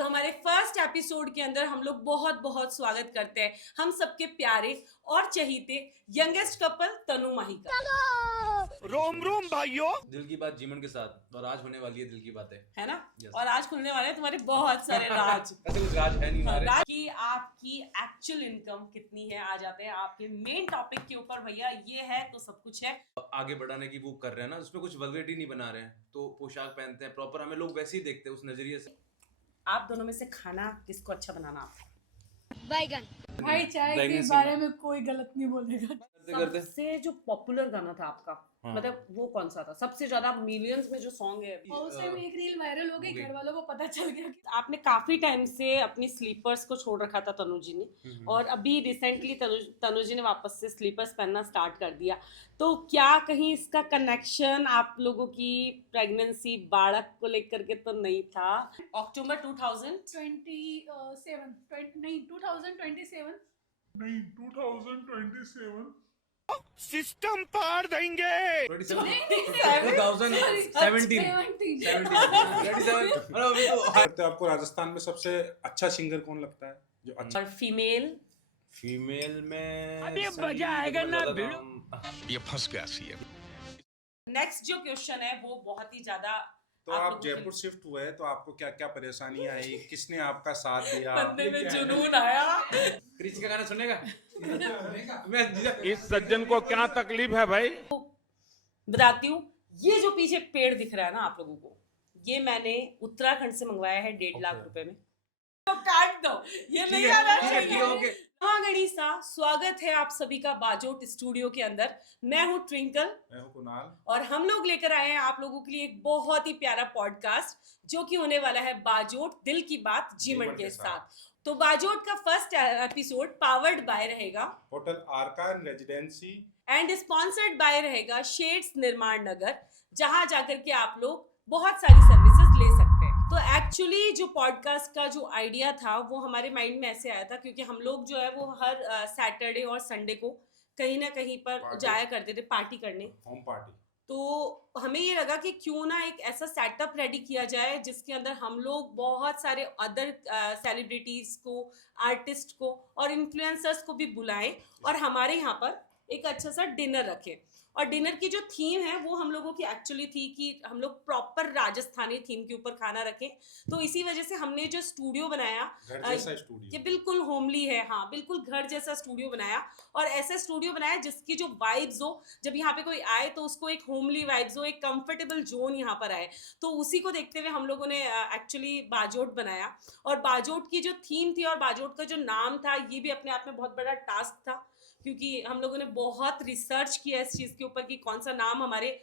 तो हमारे first episode के अंदर हम लोग बहुत बहुत स्वागत करते हैं हम सबके प्यारे और चहीते यंगेस्ट कपल तनु माही का। रोम रोम भाइयों। दिल की बात जीवन के साथ, और आज होने वाली है दिल की बातें, है ना। Yes. और आज खुलने वाले हैं तुम्हारे बहुत सारे राज। ऐसे कुछ राज है नहीं हमारे। राज की आपकी एक्चुअल इनकम कितनी है, आ जाते हैं आपके मेन टॉपिक के ऊपर। भैया ये है तो सब कुछ है। आगे बढ़ाने की वो कर रहे हैं ना, उसमें कुछ वल्गैरिटी नहीं बना रहे हैं, तो पोशाक पहनते हैं प्रॉपर, हमें लोग वैसे ही देखते हैं उस नजरिए से। आप दोनों में से खाना किसको अच्छा बनाना आता है? बैगन। भाई चाय के Pregnancy बारे में। में कोई गलत नहीं बोलेगा। करते सबसे जो पॉपुलर गाना था आपका, हाँ। मतलब वो कौन सा था सबसे ज्यादा मिलियंस में जो सॉन्ग है? और उस टाइम एक रील वायरल हो गई, घर वालों को पता चल गया कि आपने काफी टाइम से अपनी स्लीपर्स को छोड़ रखा था तनु जी ने, और अभी रिसेंटली तनु जी ने वापस से स्लीपर्स पहनना स्टार्ट कर दिया। तो क्या कहीं इसका कनेक्शन आप लोगों की प्रेगनेंसी बालक को लेकर के तो नहीं था? अक्टूबर 2000 2027 सिस्टम पार देंगे। 2017 तो आपको राजस्थान में सबसे अच्छा सिंगर कौन लगता है जो अच्छा? और फीमेल में अभी मजा आएगा ना भिड़ो। ये फंस गया सी। नेक्स्ट जो क्वेश्चन है वो बहुत ही ज्यादा। तो आप जयपुर शिफ्ट हुए तो आपको क्या क्या परेशानी आई, किसने आपका साथ दिया? बंदे में जुनून आया। क्रिच का गाना सुनेगा? इस सज्जन को क्या तकलीफ है भाई? बताती हूँ, ये जो पीछे पेड़ दिख रहा है ना आप लोगों को, ये मैंने उत्तराखंड से मंगवाया है 1.5 लाख रुपए में। तो काट दो, ये नहीं आना चाहिए। हाँ गणिसा, स्वागत है आप सभी का बाजोट स्टूडियो के अंदर। मैं हूँ ट्विंकल, मैं हूं कुणाल, और हम लोग लेकर आए हैं आप लोगों के लिए एक बहुत ही प्यारा पॉडकास्ट जो कि होने वाला है बाजोट दिल की बात जीवन के साथ। तो बाजोट का फर्स्ट एपिसोड पावर्ड बाय रहेगा hotel Arkan residency and sponsored by रहेगा शेड्स निर्माण नगर, जहां जाकर के आप लोग बहुत सारी सर्विसेज ले सकते हैं। तो एक्चुअली जो पॉडकास्ट का जो आइडिया था वो हमारे माइंड में ऐसे आया था क्योंकि हम लोग जो है वो हर सैटरडे और संडे को कहीं ना कहीं पर पार्टी। जाया करते थे पार्टी करने। Home party. तो हमें ये लगा कि क्यों ना एक ऐसा सेटअप रेडी किया जाए जिसके अंदर हम लोग बहुत सारे अदर सेलिब्रिटीज को, आर्टिस्ट को और इन्फ्लुएंसर्स को भी बुलाएं और हमारे यहाँ पर एक अच्छा सा डिनर रखें। और डिनर की जो थीम है वो हम लोगों की एक्चुअली थी कि हम लोग प्रॉपर राजस्थानी थीम के ऊपर खाना रखें। तो इसी वजह से हमने जो स्टूडियो बनाया, घर जैसा स्टूडियो, ये बिल्कुल होमली है। हाँ, बिल्कुल घर जैसा स्टूडियो बनाया, और ऐसा स्टूडियो बनाया जिसकी जो वाइब्स हो, जब यहाँ पे कोई आए तो उसको एक होमली वाइब्स हो, एक कंफर्टेबल जोन यहाँ पर आए। तो उसी को देखते हुए हम लोगों ने एक्चुअली बाजोट बनाया। और बाजोट की जो थीम थी और बाजोट का जो नाम था, ये भी अपने आप में बहुत बड़ा टास्क था क्योंकि हम लोगों ने बहुत रिसर्च किया इस चीज़ के ऊपर कि कौन सा नाम हमारे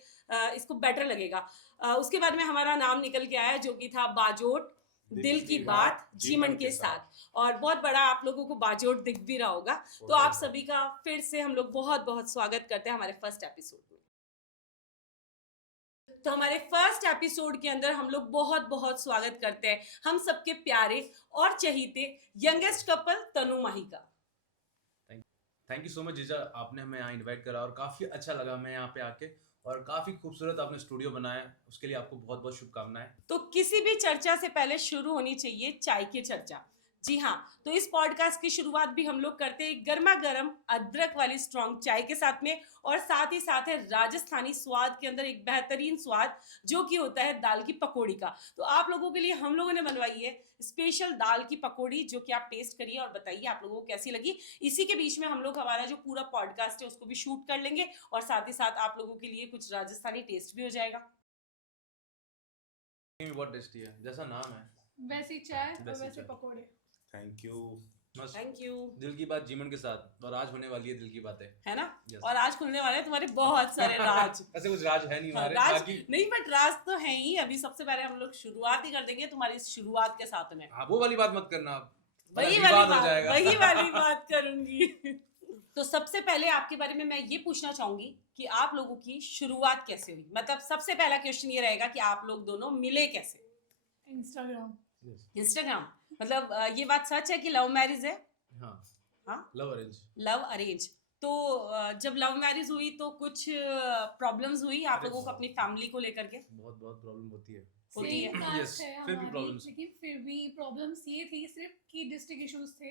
इसको बेटर लगेगा। उसके बाद में हमारा नाम निकल के आया जो कि था बाजोट दिल की बात जीवन के साथ। और बहुत बड़ा आप लोगों को बाजोट दिख भी रहा होगा। तो आप सभी का फिर से हम लोग बहुत बहुत स्वागत करते हैं हमारे फर्स्ट एपिसोड में। तो हमारे फर्स्ट एपिसोड के अंदर हम लोग बहुत बहुत स्वागत करते हैं हम सबके प्यारे और चहीते यंगेस्ट कपल तनु माही का। थैंक यू सो मच जीजा, आपने हमें यहाँ इनवाइट करा और काफी अच्छा लगा मैं यहाँ पे आके, और काफी खूबसूरत आपने स्टूडियो बनाया, उसके लिए आपको बहुत बहुत शुभकामनाएं। तो किसी भी चर्चा से पहले शुरू होनी चाहिए चाय की चर्चा। जी हाँ, तो इस पॉडकास्ट की शुरुआत भी हम लोग करते हैं गर्मा गर्म अदरक वाली स्ट्रॉन्ग चाय के साथ में, और साथ ही साथ है राजस्थानी स्वाद के अंदर एक बेहतरीन स्वाद जो कि होता है दाल की पकौड़ी का। तो आप लोगों के लिए हम लोगों ने बनवाई है स्पेशल दाल की पकौड़ी, जो कि आप टेस्ट करिए और बताइए आप लोगों को कैसी लगी। इसी के बीच में हम लोग हमारा जो पूरा पॉडकास्ट है उसको भी शूट कर लेंगे, और साथ ही साथ आप लोगों के लिए कुछ राजस्थानी टेस्ट भी हो जाएगा। बहुत टेस्टी है, जैसा नाम है वैसी चाय और वैसी वैसे चाय। पकोड़े। Thank you. मस्त। Thank you. दिल की बात जीवन के साथ, और आज होने वाली है दिल की बातें, है ना। Yes. और आज खुलने वाले हैं तुम्हारे बहुत सारे राज। ऐसे कुछ राज है नहीं हमारे, राज बाकी नहीं, बट राज तो है ही। अभी सबसे पहले हम लोग शुरुआत ही कर देंगे तुम्हारी इस शुरुआत के साथ में। हाँ, वो वाली बात मत करना आप, वही विवाद वाली हो बात, जाएगा। वही वाली बात करूंगी। तो सबसे पहले आपके बारे में मैं ये पूछना चाहूंगी कि आप लोगों की शुरुआत कैसे हुई। मतलब सबसे पहला क्वेश्चन ये रहेगा कि आप लोग दोनों मिले कैसे? इंस्टाग्राम। इंस्टाग्राम। मतलब ये बात सच है कि लव मैरिज है? हाँ हाँ, लव अरेंज। Love arrange. तो जब लव मैरिज हुई तो कुछ प्रॉब्लम्स हुई आप लोगों को अपनी फैमिली को लेकर के? बहुत बहुत प्रॉब्लम होती है। होती है। सेम Yes, कास्ट है फिर भी हमारी, problems। लेकिन फिर भी प्रॉब्लम्स ये थी सिर्फ कि डिस्ट्रिक्ट इश्यूज थे,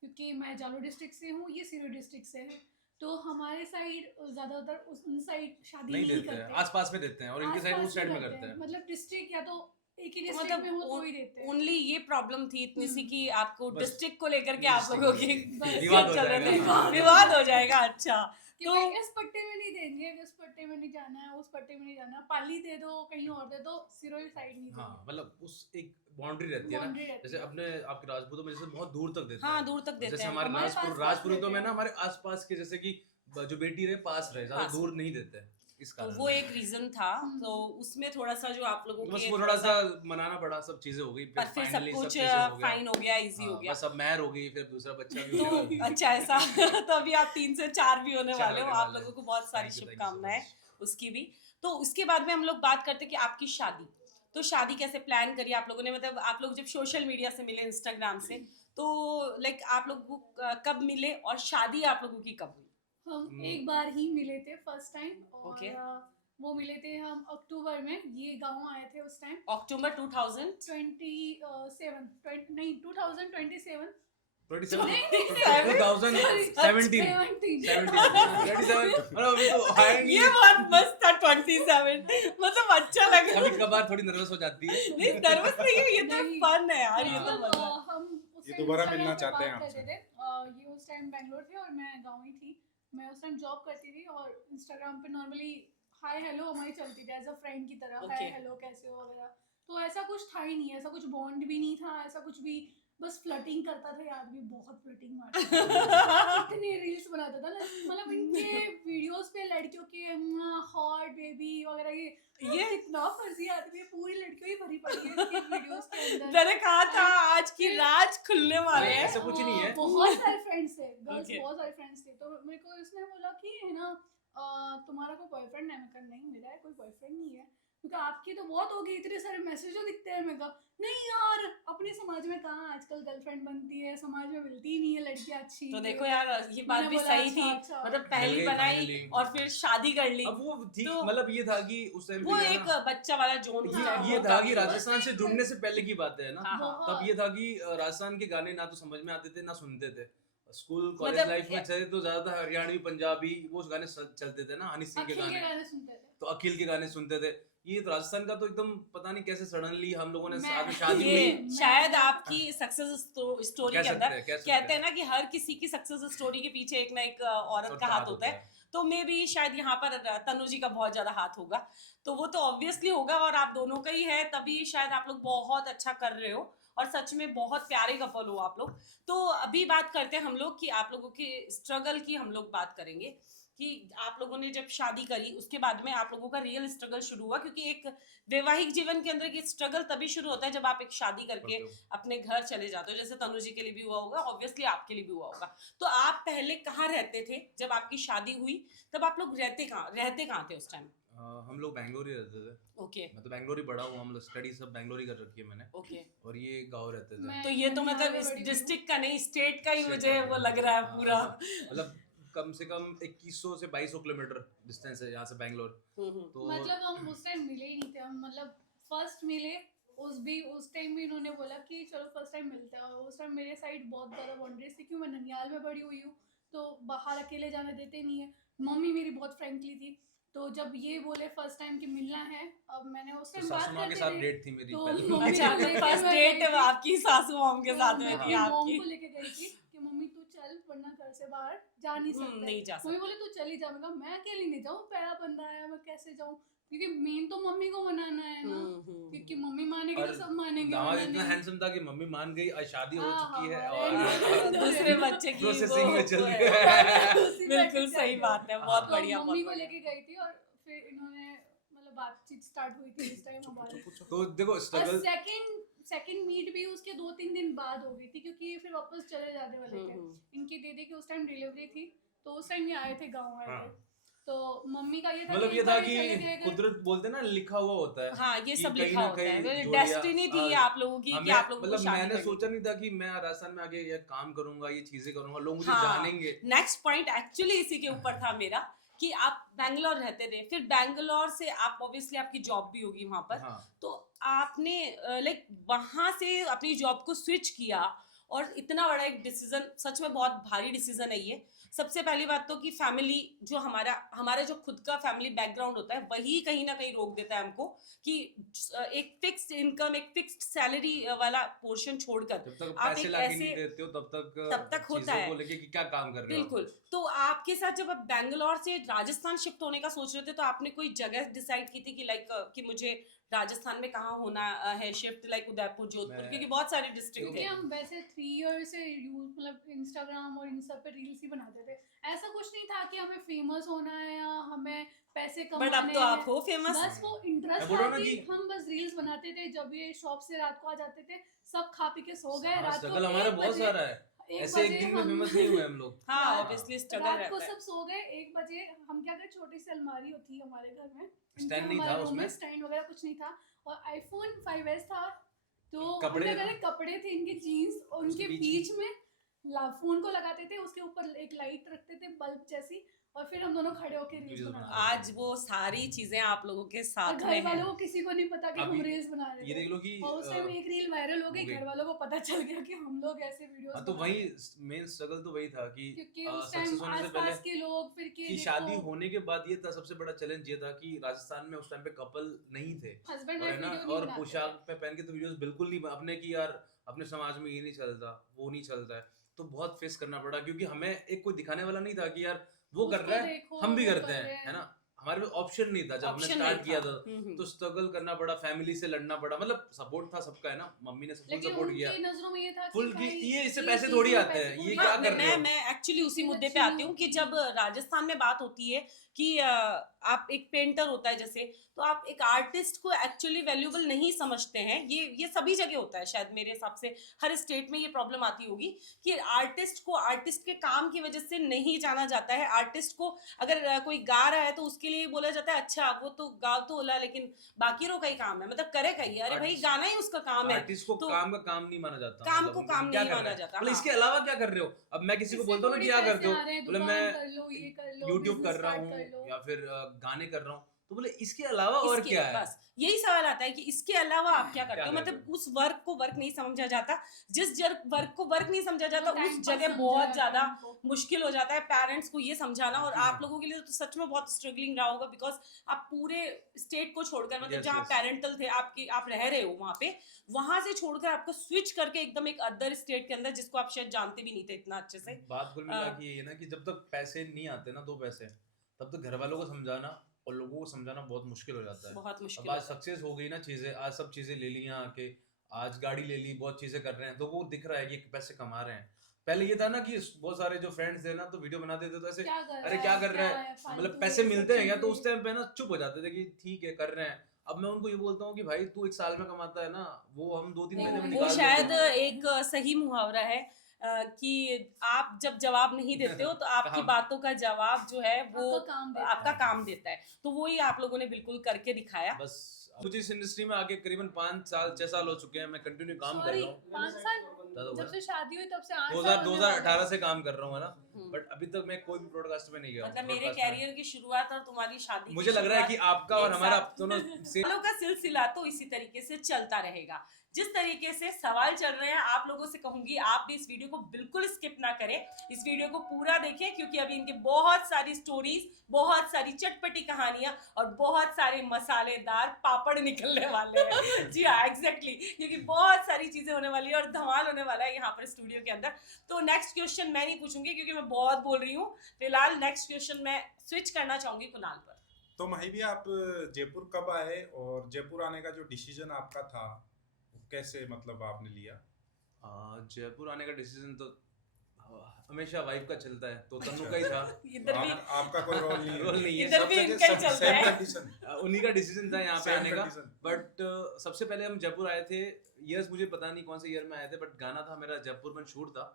क्योंकि मैं जालो डिस्ट्रिक्ट से हूँ, ये सिरो डिस्ट्रिक्ट से है, तो हमारे साइड ज्यादातर उन साइड शादी नहीं नहीं देते हैं, करते, आसपास में देते हैं और इनके साइड आसपास उस साइड में करते करते हैं। मतलब डिस्ट्रिक्ट या तो एक ही तो डिस्ट्रिक्ट में हो मतलब तो ही देते हैं। ओनली ये प्रॉब्लम थी इतनी सी कि आपको बस। डिस्ट्रिक्ट को लेकर के आप लोगों की बस। विवाद हो चल रहे थे। जाएगा। विवाद हो जाएगा। अच्छा कि तो भाई इस पट्टे में नहीं देंगे, इस पट्टे में नहीं जाना है, उस पट्टे में नहीं जाना, पाली दे दो, कहीं और दे दो, सिरोही साइड नहीं हाँ देंगे। मतलब उस एक बाउंड्री रहती है ना, बाउंड्री रहती जैसे है। अपने आपके राजपूतों में जैसे बहुत दूर तक देते हाँ हैं। दूर तक देते जैसे हैं। हमारे हमारे पास राजपुरों देते में हैं। ना हमारे आसपास के जैसे कि जो बेटी रहे पास रहे, ज्यादा पास। दूर नहीं देते हैं, इस तो कारण वो एक रीजन था। तो उसमें थोड़ा सा जो आप लोगों बस के वो थोड़ा सा मनाना पड़ा, सब चीजें हो गई, पर फिर सब finally कुछ चीजें हो गया। फाइन हो गया, इजी हो हाँ, गया। बस अब मैर हो गई, फिर दूसरा बच्चा भी तो होने वाला है। अच्छा ऐसा तो अभी आप 3 से 4 भी होने 4 वाले हो। होने आप वाले लोगों हैं। को बहुत सारी Thank you so शुभकामनाएं much। उसकी भी। तो उसके बाद में हम लोग बात करते हैं कि आपकी शादी, तो शादी कैसे प्लान करी आप लोगों ने? मतलब आप लोग जब सोशल मीडिया से मिले, इंस्टाग्राम से, तो लाइक आप लोगों को कब मिले और शादी आप लोगों की कब हुई? हम एक बार ही मिले थे फर्स्ट टाइम, और Okay. वो मिले थे हम अक्टूबर में, ये गांव आए थे उस टाइम, अक्टूबर 2000 नहीं 2027 ये बहुत मस्त था 27 मतलब अच्छा लगा। कभी कभार थोड़ी नर्वस हो जाती है। नहीं नर्वस नहीं है, ये तो नहीं। फन है यार, ये तो मतलब मजा है। हम उस ये time दोबारा Instagram मिलना पे चाहते हैं बात आपसे। करते थे। ये उस टाइम बैंगलोर थे और मैं गाँव ही थी। मैं उस टाइम जॉब करती थी और इंस्टाग्राम पे नॉर्मली हाय हेलो हमारी चलती थी एज अ फ्रेंड की तरह, हाय Okay. हेलो कैसे हो वगैरह। तो ऐसा कुछ था ही नहीं, ऐसा कुछ बॉन्ड भी नहीं था, ऐसा कुछ भी, बस फ्लर्टिंग करता था यार, भी बहुत फ्लर्टिंग मारता था। इतने रील्स बनाता था ना, मतलब इनके वीडियोस पे लड़कियों के हॉट बेबी वगैरह ये कितना फर्जी आदमी है, पूरी लड़कियों ही भरी पड़ी है इसकी वीडियोस के अंदर। मैंने कहा था आज की राज खुलने वाले नहीं, हैं। ऐसा कुछ नहीं है। बहुत सारे फ्रेंड्स थे, गर्ल्स Okay. बहुत सारे फ्रेंड्स थे। तो मेरे को इसने बोला कि है ना तुम्हारा कोई बॉयफ्रेंड है? मैं कहा नहीं, मेरा है कोई बॉयफ्रेंड नहीं है। क्योंकि आपकी तो बहुत हो गई, इतने सारे मैसेज दिखते हैं। मैं कहा नहीं यार, अपने समाज में कहाँ आजकल गर्लफ्रेंड बनती है, समाज में मिलती ही नहीं है लड़कियाँ अच्छी। तो देखो यार ये बात मैंने भी बोला, सही अच्छा, थी, अच्छा। मतलब मिल पहली गई बनाई finally। और फिर शादी कर ली। अब वो ठीक तो- मतलब ये था कि उस टाइम वो एक बच्चा वाला जोन था, ये वो था काफी कि हुआ। राजस्थान से जुड़ने से पहले की बात है ना। हाँ, हाँ। बहुत। तब ये था कि राजस्थान के गाने ना तो समझ में आते थे ना सुनते थे। स्कूल कॉलेज मतलब लाइफ में चले तो ज्यादातर हरियाणवी पंजाबी वो गाने चलते थे ना, हनी सिंह के अखिल के गाने। गाने सुनते थे। तो अखिल के गाने सुनते थे। ये तो राजस्थान का तो एकदम पता नहीं कैसे सडनली हम लोगों ने मैं- साथ में शादी ये हुई। शायद आपकी सक्सेस स्टोरी कह के सकते अंदर हैं, कह सकते कहते हैं ना कि हर किसी की सक्सेस स्टोरी के पीछे एक ना एक औरत और का हाथ होता है। तो मे भी शायद यहाँ पर तनु जी का बहुत ज्यादा हाथ होगा, तो वो तो ऑब्वियसली होगा और आप दोनों का ही है, तभी शायद आप लोग बहुत अच्छा कर रहे हो और सच में बहुत प्यारे कपल हो आप लोग। तो अभी बात करते हैं हम लोग कि आप लोगों के स्ट्रगल की हम लोग बात करेंगे कि आप लोगों ने जब शादी करी उसके बाद में आप लोगों का रियल स्ट्रगल शुरू हुआ, क्योंकि एक वैवाहिक जीवन के अंदर ये स्ट्रगल तभी शुरू होता है जब आप एक शादी करके अपने घर चले जाते हो। जैसे तनु जी के लिए भी हुआ होगा, ऑब्वियसली आपके लिए भी हुआ होगा। तो आप पहले कहाँ रहते थे जब आपकी शादी हुई? तब आप लोग रहते कहाँ थे उस टाइम? हम लोग बैंगलोर ही रहते थे। ओके मतलब बैंगलोर ही बड़ा हुआ, हम लोग स्टडी सब बैंगलोर ही कर रखी है मैंने। ओके। और ये गांव रहते थे। मैं तो ये तो ननिहाल मतलब में इस बड़ी हुई हूँ। डिस्ट्रिक्ट का नहीं, स्टेट का ही State मुझे का वो है। लग रहा है हाँ, पूरा। मतलब कम से कम 2100 से 2200 किलोमीटर डिस्टेंस है यहाँ से बैंगलोर। तो मतलब हम उस टाइम मिले ही नहीं थे। हम मतलब फर्स्ट मिले उस टाइम भी इन्होंने बोला कि चलो फर्स्ट टाइम मिलते हैं, और उस टाइम मेरे साइड बहुत ज़्यादा बाउंड्रीज थी, क्योंकि मैं ननिहाल में बड़ी हुई हूँ, तो बाहर अकेले जाने देते नहीं है। मम्मी मेरी बहुत फ्रेंकली थी, तो जब ये बोले फर्स्ट टाइम कि मिलना है, अब मैंने उस तो टाइम बात सासू माँ के करते साथ थे, डेट थी मेरी तो पहले। मम्मी अच्छा, को लेके फर्स्ट मैं डेट गई थी। आपकी सासू मॉम के तो साथ मैं में थी अपनी मॉम आपकी। को लेके गई थी कि मम्मी तू चल, वरना घर से बाहर जा नहीं सकते। नहीं जा मम्मी सकते। बोले तू चली जा। मैं कहा मैं अकेली नहीं जाऊँ, पहला बंदा आया, मैं कैसे जाऊँ? क्योंकि मेन तो मम्मी को मनाना है ना, क्योंकि मम्मी मानेगी और तो सब मानेंगे। दामाद वरना इतना नहीं। हैंडसम था कि मम्मी मान गई और शादी हो हाँ, चुकी है हाँ, और दूसरे बच्चे की प्रोसेसिंग वो- में चल वो है। रही है। उसी में बिल्कुल टिक सही जाएगा। बात है, बहुत तो बढ़िया। मम्मी को बहुत लेके गई थी, और फिर इन्होंने मतलब बातचीत स्टार्ट हुई थी इस टाइम हमारी। तो देखो और स्ट्रगल सेकंड मीट भी उसके 2-3 दिन बाद हो गई थी, क्योंकि फिर वापस चले जाने वाले थे। इनकी दीदी की उस टाइम डिलीवरी थी, तो उस टाइम ये आए थे, गाँव आए थे। तो मम्मी का ये था मतलब कि ये एक था बार कि चले गए अगर- कुदरत बोलते हैं ना, लिखा हुआ होता है हाँ ये कि सब कहीं लिखा ना होता है, कहीं डेस्टिनी थी हाँ, आप लोगों की कि हमें आप लोगों को मतलब शादी मैंने करनी सोचा नहीं था कि मैं राजस्थान में आगे ये काम करूंगा, ये चीजें करूंगा, लोग मुझे हाँ, जानेंगे। नेक्स्ट पॉइंट एक्चुअली इसी के ऊपर था मेरा कि आप बैंगलोर रहते थे, फिर बैंगलोर से आप ऑब्वियसली आपकी जॉब भी होगी वहां पर, हाँ तो आपने लाइक वहां से अपनी जॉब को स्विच किया और इतना बड़ा एक डिसीजन, सच में बहुत भारी डिसीजन है ये। सबसे पहली बात तो कि फैमिली जो हमारा हमारा जो खुद का फैमिली बैकग्राउंड होता है वही कहीं ना कहीं रोक देता है हमको कि एक फिक्स्ड इनकम, एक फिक्स्ड सैलरी वाला पोर्शन छोड़कर जब तक आप पैसे एक लाके नहीं ऐसे देते हो तब तब तक होता चीजों है। को लेके कि क्या काम कर रहे हो आप। बिल्कुल। तो आपके साथ जब आप बैंगलोर से राजस्थान शिफ्ट होने का सोच रहे थे तो आपने कोई जगह डिसाइड की थी कि लाइक कि मुझे राजस्थान में कहाँ होना है शिफ्ट, लाइक उदयपुर, जोधपुर, मैं- क्योंकि बहुत सारे डिस्ट्रिक्ट क्योंकि थे। हम वैसे 3 ईयर से यूज मतलब इंस्टाग्राम और इन सब पे रील्स ही बनाते थे, ऐसा कुछ नहीं था कि हमें फेमस होना है या हमें पैसे बट अब कमाने तो आप हैं। हो फेमस। बस वो इंटरेस्ट मैं बोल था रहा हूँ ना कि कि- हम बस रील्स बनाते थे, जब ये शॉप से रात को आ जाते थे सब खा पी के सो गए, हाँ, रात को स्ट्रगल हमारा 1 बहुत बजे सारा है, 1 ऐसे एक बजे दिन में हम फेमस नहीं हुए हम लोग। हाँ रात- ऑब्वियसली स्ट्रगल रात को रहता है। सब सो गए 1 बजे, हम क्या करें, छोटी सी अलमारी होती है हमारे घर में, स्टैंड नहीं था हमारे रूम में उसमें? स्टैंड वगैरह कुछ नहीं था, और आईफोन 5S था, तो हम कपड़े क्या करें, कपड़े थे इनके जीन्स और उसके उनके बीच बीच में फोन को लगाते थे, उसके ऊपर एक लाइट रखते थे बल्ब जैसी, और फिर हम दोनों खड़े होकर रील्स Reels बनाते बनाते थे। आज वो सारी चीजें आप लोगों के और साथ घर में वालों है। को किसी को नहीं पता कि हम अभी रील्स बना रहे ये थे, देख लो कि और उस टाइम एक रील वायरल हो गई, हो गई। घर वालों को पता चल गया कि हम लोग ऐसे वीडियोस हाँ, तो वही मेन स्ट्रगल तो वही था कि क्योंकि उस सक्सेस टाइम होने से पहले आसपास के लोग फिर कि शादी होने के बाद ये था सबसे बड़ा चैलेंज, ये था कि राजस्थान में उस टाइम पे कपल नहीं थे हस्बैंड और है वाइफ ना, वीडियो नहीं और बनाते पोशाक पे पहन के तो वीडियोस बिल्कुल नहीं अपने की यार, अपने समाज में ये नहीं चलता, वो नहीं चलता है, तो बहुत फेस करना पड़ा क्योंकि हमें एक कोई दिखाने वाला नहीं था कि यार वो कर उसको रहा है देखो, हम भी वो करते कर हैं, रहे है ना, हमारे पास ऑप्शन नहीं था जब हमने ऑप्शन स्टार्ट नहीं किया था। था, तो स्ट्रगल करना पड़ा, फैमिली से लड़ना पड़ा, मतलब सपोर्ट था सबका, है ना, मम्मी ने फुल लेकिन सपोर्ट किया, उनकी नजरों में ये था कि फुल की भाई ये इससे ये पैसे चीज़ थोड़ी में आते पैसे हैं, थोड़ी ये आते क्या हैं। कर रहे हो। मैं एक्चुअली उसी ये मुद्दे अच्छी पे आती नहीं हूँ कि होती। जब राजस्थान में बात होती है कि आप एक पेंटर होता है जैसे, तो आप एक आर्टिस्ट को एक्चुअली वैल्यूएबल नहीं समझते हैं। ये सभी जगह होता है, शायद मेरे हिसाब से हर स्टेट में ये प्रॉब्लम आती होगी कि आर्टिस्ट को आर्टिस्ट के काम की वजह से नहीं जाना जाता है। आर्टिस्ट को अगर कोई गा रहा है तो उसके लिए बोला जाता है अच्छा वो तो गा तो होला, लेकिन बाकी रो का ही काम है, मतलब करे का ही, अरे भाई Artist- गाना ही उसका काम है। आर्टिस्ट को तो काम का काम नहीं माना जाता, काम मतलब को उनको काम क्या नहीं कर रहे माना हैं? जाता, मतलब हाँ। इसके अलावा क्या कर रहे हो, अब मैं किसी को इससे बोलता हूँ ना थोड़ी क्या पैसे करते हो, आ रहे हैं, बोले दुकान मैं कर लो, ये कर लो, यूट्यूब business कर रहा start कर हूँ लो। या फिर गाने कर रहा हूँ, तो बोले इसके अलावा और इसके क्या है, बस यही सवाल आता है कि इसके अलावा आप क्या करते क्या हो, करते मतलब उस वर्क को वर्क नहीं समझा जाता, जिस वर्क को वर्क नहीं समझा जाता वो time उस pass जगह समझा बहुत जाता है ज्यादा उनको। मुश्किल हो जाता है पेरेंट्स को ये समझाना, और बिल्कुल। आप लोगों के लिए तो सच में बहुत स्ट्रगलिंग रहा होगा, बिकॉज आप पूरे स्टेट को छोड़कर, मतलब Yes, जहाँ yes. पेरेंटल थे आपकी, आप रह रहे हो वहां पे, वहां से छोड़कर आपको स्विच करके एकदम एक अदर स्टेट के अंदर, जिसको आप शायद जानते भी नहीं थे इतना अच्छे से। बात कुल मिला अ, के ये है ना कि जब तक पैसे नहीं आते ना, दो पैसे, तब तक घर वालों को समझाना और लोगों को समझाना बहुत मुश्किल हो जाता है। बहुत अब मुश्किल आज होता है। सक्सेस हो गई ना चीजें, आज सब चीजें ले ली हैं आके, आज गाड़ी ले ली, बहुत चीजें कर रहे हैं, तो वो दिख रहा है कि पैसे कमा रहे हैं। पहले ये था ना कि बहुत सारे जो फ्रेंड्स थे ना, तो वीडियो बनाते थे तो ऐसे क्या कर अरे रहा क्या है, कर रहा है, फालतू मतलब ये पैसे सब मिलते हैं क्या, तो चीजें। उस टाइम पे ना चुप हो जाते थे कि ठीक है कर रहे हैं। अब मैं उनको ये बोलता हूँ कि भाई तू 1 साल में कमाता है ना, वो हम 2-3 महीने में वो निकाल वो लेते शायद हैं। एक सही मुहावरा है कि आप जब जवाब नहीं देते हो तो आपकी काम। बातों का जवाब जो है वो आपका काम आपका काम देता है। देता है, तो वो ही आप लोगों ने बिल्कुल करके दिखाया। बस मुझे इस इंडस्ट्री में आके करीबन 5 साल 6 साल हो चुके हैं, मैं कंटिन्यू काम कर सॉरी रहा हूँ। 5 साल ज़्यादा हो जब गया। से शादी हुई तब से 8 साल 2018 से काम कर रहा हूँ, है ना, हम्म। बट अभी तक मैं कोई भी ब्रॉडकास्ट में नहीं गया हूँ। मतलब मेरे broadcast में। कैरियर की शुरुआत और तुम्हारी शादी की मुझे लग रहा है कि शुरुआत आपका और एक हमारा साथ। दोनों से सवालों का सिलसिला तो इसी तरीके से चलता रहेगा। जिस तरीके से सवाल चल रहे हैं, आप लोगों से कहूंगी आप भी इस वीडियो को बिल्कुल स्किप ना करें, इस वीडियो को पूरा देखें, क्योंकि अभी इनके बहुत सारी स्टोरीज, बहुत सारी चटपटी कहानियां और बहुत सारे मसालेदार पापड़ निकलने वाले हैं। जी हाँ, एग्जैक्टली, क्योंकि बहुत सारी चीजें होने वाली है और धमाल होने वाला है यहाँ पर स्टूडियो के अंदर। तो नेक्स्ट क्वेश्चन मैं नहीं पूछूंगी क्योंकि मैं बहुत बोल रही हूँ। फिलहाल नेक्स्ट क्वेश्चन मैं स्विच करना चाहूंगी कुणाल पर। तो माही भी आप जयपुर कब आए, और जयपुर आने का जो डिसीजन आपका था वो कैसे मतलब आपने लिया? जयपुर आने का डिसीजन तो हमेशा वाइफ का चलता है, तो तन्नू का ही था। इधर भी आपका कोई रोल नहीं है? रोल नहीं है, इधर भी सब इनका ही जगह चलता same है। condition, उन्हीं का डिसीजन था यहाँ पे same आने का। condition। बट सबसे पहले हम जयपुर आए थे, ईयर्स मुझे पता नहीं कौन से ईयर में आए थे, बट गाना था मेरा जयपुर में शूट था,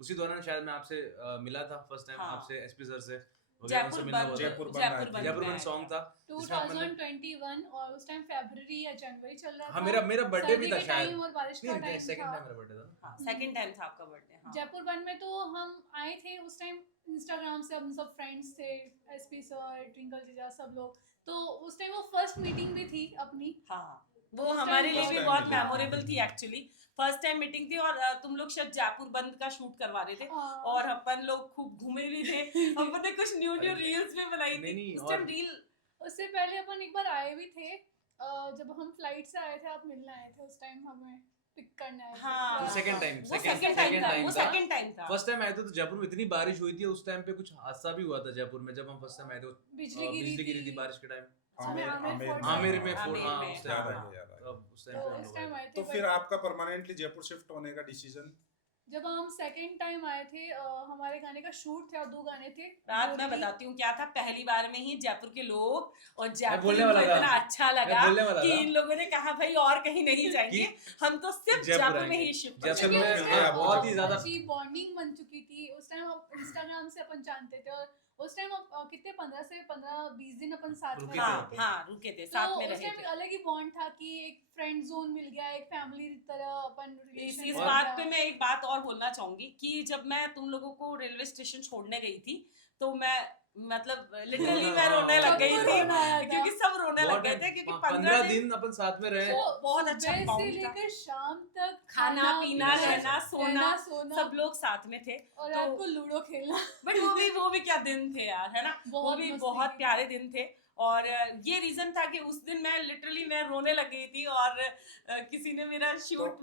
उसी दौरान शायद मैं आपसे मिला था फर्स्ट टाइम, हाँ। आपसे एसपी सर से। वगैरह उनसे मिलना हुआ था। जयपुर बंद जयपुर में आया सॉन्ग था जिसमें हमने 2021 और उस टाइम फरवरी या जनवरी चल रहा हाँ था। मेरा बर्थडे भी सर्दी था के शायद टाइम और बारिश का नहीं टाइम सेकंड था। टाइम मेरा बर्थडे था ना। हाँ, सेकंड टाइम था आपका बर्थडे। हाँ। जयपुर वन में तो हम आए थे उस टाइम इंस्टाग्राम से, हम सब फ्रेंड्स थे, एसपी सर, ट्विंकल जीजा, सब लोग। तो उस टाइम वो फर्स्ट मीटिंग भी थी अपनी। हाँ, वो उस हमारे time लिए first भी time बहुत मिली। मेमोरेबल थी एक्चुअली। फर्स्ट टाइम मीटिंग थी और तुम लोग शायद जयपुर बंद का शूट करवा रहे थे हाँ। और अपन लोग खूब घूमे भी थे। अपन ने कुछ न्यू अरे, रील्स भी बनाई नहीं, थी नहीं, उस टाइम और- रील। उससे पहले अपन एक बार आए भी थे, जब हम फ्लाइट से आए थे, आप मिलने आए थे उस टाइम, हमें पिक करने आए थे। हाँ, वो second time, वो second सेकंड टाइम था, time वो था। सेकंड टाइम था। फर्स्ट टाइम आए थे तो जयपुर में इतनी बारिश हुई थी उस टाइम पे कुछ हादसा भी हुआ था जयपुर में जब हम फर्स्ट टाइम आए थे। बिजली बिजली गिरी थी थी बारिश के टाइम आमिर आमिर आमिर फोर्ट आमिर में आमिर हाँ में, उस याद टाइम आ हाँ। गया, याद आ गया। तब उस टाइम तो पे हम उस लोग टाइम आए आए थे। तो but फिर आपका परमानेंटली जयपुर शिफ्ट होने का डिसीजन? जब हम सेकंड टाइम आए थे, हमारे गाने का शूट था, 2 गाने थे। रात मैं गोरी, बताती हूँ क्या था। पहली बार में ही जयपुर के लोग और बोलने जयपुर वाला को था। इतना अच्छा मैं लगा बोलने वाला कि था इन लोगों ने कहा भाई और कहीं नहीं जाएंगे, हम तो सिर्फ जयपुर जयपुर में आएंगे। ही शिफ्ट जयपुर क्योंकि में उस हाँ, टाइम बहुत ही ज्यादा अच्छी बॉन्डिंग बन चुकी थी। उस टाइम इंस्टाग्राम से अपन जानते थे और उस टाइम कितने 15 से 20 दिन अपन साथ में रुके रहे हाँ थे। हाँ रुके थे, तो साथ में उस रहे टाइम थे। अलग ही बॉन्ड था कि एक फ्रेंड जोन मिल गया, एक फैमिली की तरह अपन इस रिलेशन बात पे मैं एक बात और बोलना चाहूंगी कि जब मैं तुम लोगों को रेलवे स्टेशन छोड़ने गई थी तो मैं मतलब लिटरली मैं रोने लग गई सबको थी रोना आया था। क्योंकि सब रोने लग बहुत गए टाइम- थे क्योंकि 15 15 दिन अपन साथ में रहे तो बहुत अच्छा सुबह से bond था। लेकर शाम तक खाना पीना पीना, रहना सोना रहना, सोना सब लोग साथ में थे। और तो- रात को लूडो खेलना। बट वो भी क्या दिन थे यार, है ना। वो बहुत भी मस्ती बहुत की। प्यारे दिन थे और ये रीजन था कि उस दिन मैं लिटरली मैं रोने लग गई थी और किसी ने मेरा तो शूट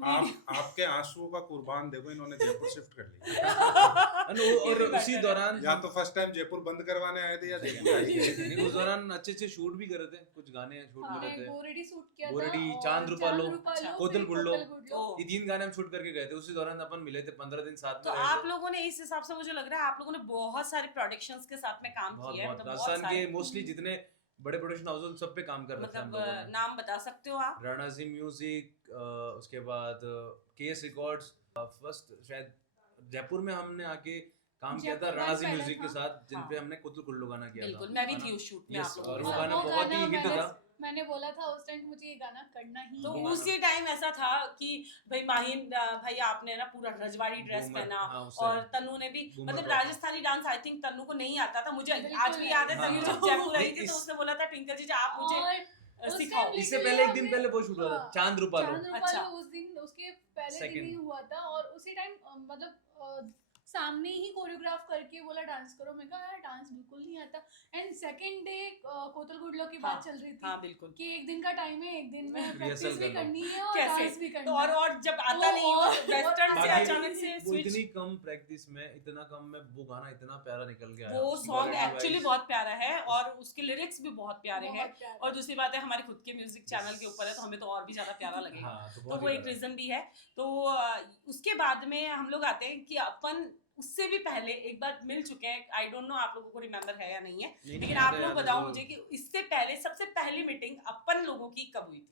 आपके आंसुओं का कुर्बान देखो, इन्होंने जयपुर शिफ्ट कर लिया। और उसी दौरान या तो फर्स्ट टाइम जयपुर बंद करवाने आए थे या जयपुर आए थे। नहीं, उस दौरान अच्छे शूट भी कर रहे थे, कुछ गाने शूट कर हमने रहे थे। गोरेडी शूट किया था गोरेडी, और चांद रूपालो, अच्छा, कोतल गुल्लो। ओ, ये 3 गाने हम शूट करके गए थे। उसी दौरान अपन मिले थे, 15 दिन साथ तो में रहे आप थे। लोगों ने इस हिसाब से मुझे लग रहा है आप लोगों ने बहुत सारे प्रोडक्शंस के साथ में काम बहुत किया है। बहुत मतलब बहुत राजस्थान के सारे मोस्टली जितने बड़े प्रोडक्शन हाउस उन सब पे काम कर रहे थे हम मतलब लोगों ने। नाम बता सकते हो आप? राणा जी म्यूजिक, उसके बाद केएस रिकॉर्ड्स, फर्स्ट शायद जयपुर में हमने आके काम किया था जयपुर राणा में जी पहले म्यूजिक के था। साथ जिन हाँ। पे हमने कुतुल कुल्लू गाना किया था। बिल्कुल, मैं भी गाना- थी उस शूट में Yes, आप लोगों और के वो साथ। गाना बहुत ही हिट था। मैंने बोला था उस टाइम मुझे ये गाना करना ही तो है। वो उसी टाइम ऐसा था कि भाई माहिन भाई आपने ना पूरा रजवाड़ी ड्रेस घूमर, पहना हाँ, उस और time। तनु ने भी घूमर मतलब proper. Rajasthani dance I think Tanu को नहीं आता था। मुझे बिल्कुल आज भी याद है नहीं। तनु हाँ, जब जयपुर आई नहीं, थी तो इस- उसने बोला था ट्विंकल जी आप मुझे और उस सिखाओ। time इससे literally पहले एक दिन हमने- पहले वो शूट हुआ था, हाँ, चांद रूपालो। चांद रूपालो अच्छा। उस दिन उसके पहले दिन Second। ही हुआ था और उसी टाइम मतलब सामने ही कोरियोग्राफ करके बोला डांस करो। मैं कहा यार डांस बिल्कुल नहीं आता। एंड सेकंड डे कोतल गुडलो की बात चल रही थी हाँ बिल्कुल। कि एक दिन का टाइम है, एक दिन में Rehearsal प्रैक्टिस भी कर लो। करनी है और कैसे? डांस भी तो करना है। और जब आता वो नहीं और- वेस्टर्न से बाकी अचानक से वो स्विच। इतनी कम प्रैक्टिस में, इतना कम में वो गाना इतना प्यारा निकल के आया। वो उसकी सॉन्ग quality एक्चुअली wise। बहुत प्यारा है और उसके लिरिक्स भी बहुत प्यारे हैं। बहुत प्यारा। और दूसरी बात है हमारे खुद के म्यूजिक चैनल के ऊपर है तो हमें तो और भी ज्यादा प्यारा लगेगा। हाँ, तो तो बहुत वो ही एक प्यारा। रीजन भी है। तो उसके बाद में हम लोग आते हैं कि अपन उससे भी पहले एक बार मिल चुके हैं। आई डोंट नो आप लोगों को रिमेम्बर है या नहीं है, नहीं, लेकिन याद आप है, लोग याद है, बताओ तो- मुझे कि इससे पहले सबसे पहली मीटिंग अपन लोगों की कब हुई थी?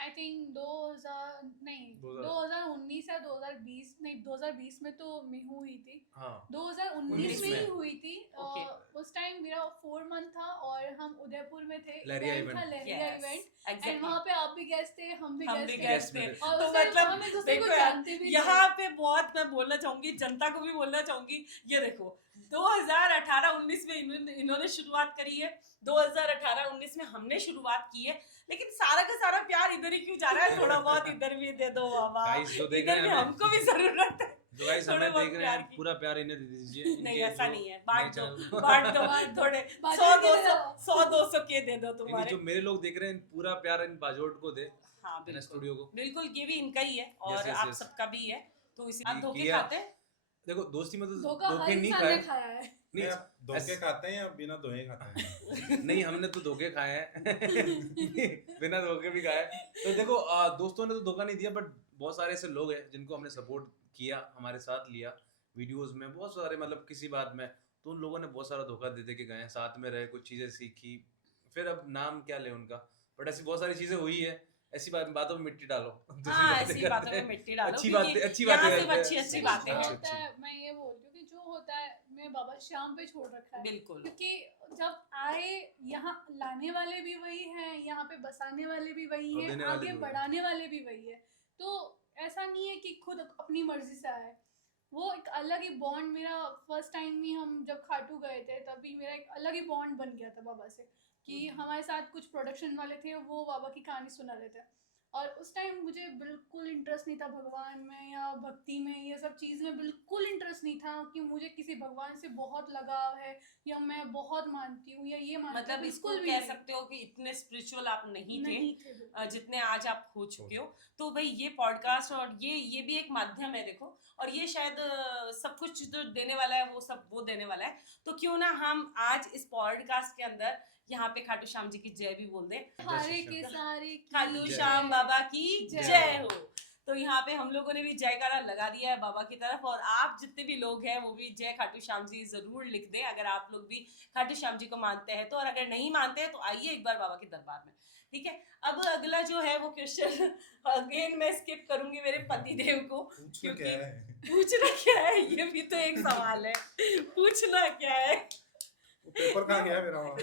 आई थिंक 2019 या 2020 नहीं 2020 में तो मेहू हुई थी। हाँ 2019 में ही हुई थी। Okay. उस टाइम मेरा 4 मंथ था और हम उदयपुर में थे। लहरिया Event था event। Leheriya event and exactly वहाँ पे आप भी गेस्ट थे, हम भी हम गेस्ट भी थे। गेस्ट थे। थे। और तो उस टाइम मतलब हम एक दूसरे को देखो यार, जानते भी यहाँ पे बहुत मैं बोलना चाहूंगी, जनता को भी बोलना चाहूंगी, ये देखो 2018-19 में इन्होंने शुरुआत करी है, 2018-19 में हमने शुरुआत की है, लेकिन सारा का सारा प्यार इधर ही क्यों जा रहा है? थोड़ा बहुत इधर भी दे दो बाबा, गाइस जो देख इधर रहे भी हैं हमें, हमको भी जरूरत है। जो गाइस थोड़े हमें बहुत देख रहे प्यार हैं की। पूरा प्यार इन्हें दे दीजिए। नहीं इनके ऐसा जो नहीं है, बांट नए दो channel- बांट दो बांट दो। थोड़े बाजू के दे 100-200 के दे दो इनके तुम्हारे। जो मेरे लोग देख रहे हैं पूरा प्यार इन बाजोट को दे, हाँ एन बिल्कुल स्टूडियो को। बिल्कुल, ये भी इनका ही है और Yes, yes, आप yes। सबका भी है। तो इसी जी, आप धोखे किया। खाते हैं? देखो दोस्ती में तो धोखा हर धोखे नहीं इंसान ने खाए, खाया है। नहीं नहीं, आप धोखे ऐसे- खाते हैं या बिना धोए खाते हैं? नहीं हमने तो धोखे खाए हैं बिना धोखे भी खाए। तो देखो दोस्तों ने तो धोखा नहीं दिया, बट बहुत सारे ऐसे लोग हैं जिनको हमने सपोर्ट किया, हमारे साथ लिया वीडियोस में, बहुत सारे मतलब किसी बात में, तो उन लोगों ने बहुत सारा धोखा दे दे के गए, साथ में रहे, कुछ चीजें सीखी, फिर अब नाम क्या ले उनका, बट ऐसी बहुत सारी चीजें हुई है। ऐसी बातों में मिट्टी डालो। दूसरी हाँ बातें ऐसी करते बातों हैं। में मिट्टी डालो, अच्छी क्योंकि बातें यहाँ सिर्फ करते हैं। अच्छी अच्छी बातें हाँ, हैं। अच्छी- मैं ये बोलती हूँ कि जो होता है मैं बाबा श्याम पे छोड़ रखा है, बिल्कुल क्योंकि जब आए यहाँ लाने वाले भी वही हैं, यहाँ पे बसाने वाले भी वही और हैं, देने वाले आगे भी वही। बढ़ाने वाले भी वही है। तो ऐसा नहीं है कि खुद अपनी मर्जी से आए, वो एक अलग ही बॉन्ड। मेरा फर्स्ट टाइम ही हम जब खाटू गए थे तभी मेरा एक अलग ही बॉन्ड बन गया था बाबा से, कि हमारे साथ कुछ प्रोडक्शन वाले थे, वो बाबा की कहानी सुना रहे थे, और उस टाइम मुझे बिल्कुल इंटरेस्ट नहीं था भगवान में या भक्ति में, ये सब चीज़ में बिल्कुल इंटरेस्ट नहीं था कि मुझे किसी भगवान से बहुत लगाव है या मैं बहुत मानती हूँ या ये मानती हूँ, मतलब इसको बिल्कुल भी कह नहीं। सकते हो कि इतने स्पिरिचुअल आप नहीं थे नहीं थे बिल्कुल। जितने आज आप हो चुके हो। तो भाई ये पॉडकास्ट और ये भी एक माध्यम है देखो, और ये शायद सब कुछ जो देने वाला है वो सब वो देने वाला है। तो क्यों ना हम आज इस पॉडकास्ट के अंदर यहाँ पे खाटू श्याम जी की जय भी बोल दें। सारे के सारे की खाटू जय। श्याम बाबा की जय जय हो। तो यहाँ पे हम लोगों ने भी जयकारा लगा दिया है बाबा की तरफ, और आप जितने भी लोग हैं वो भी जय खाटू श्याम जी जरूर लिख दें अगर आप लोग भी खाटू श्याम जी को मानते हैं तो, और अगर नहीं मानते हैं तो आइए एक बार बाबा के दरबार में। ठीक है, अब अगला जो है वो क्वेश्चन अगेन मैं स्किप करूंगी मेरे पति देव को, पूछना क्या है? पूछना क्या है ये भी तो एक सवाल है, पूछना क्या है। वो पेपर कहाँ गया मेरा वहाँ?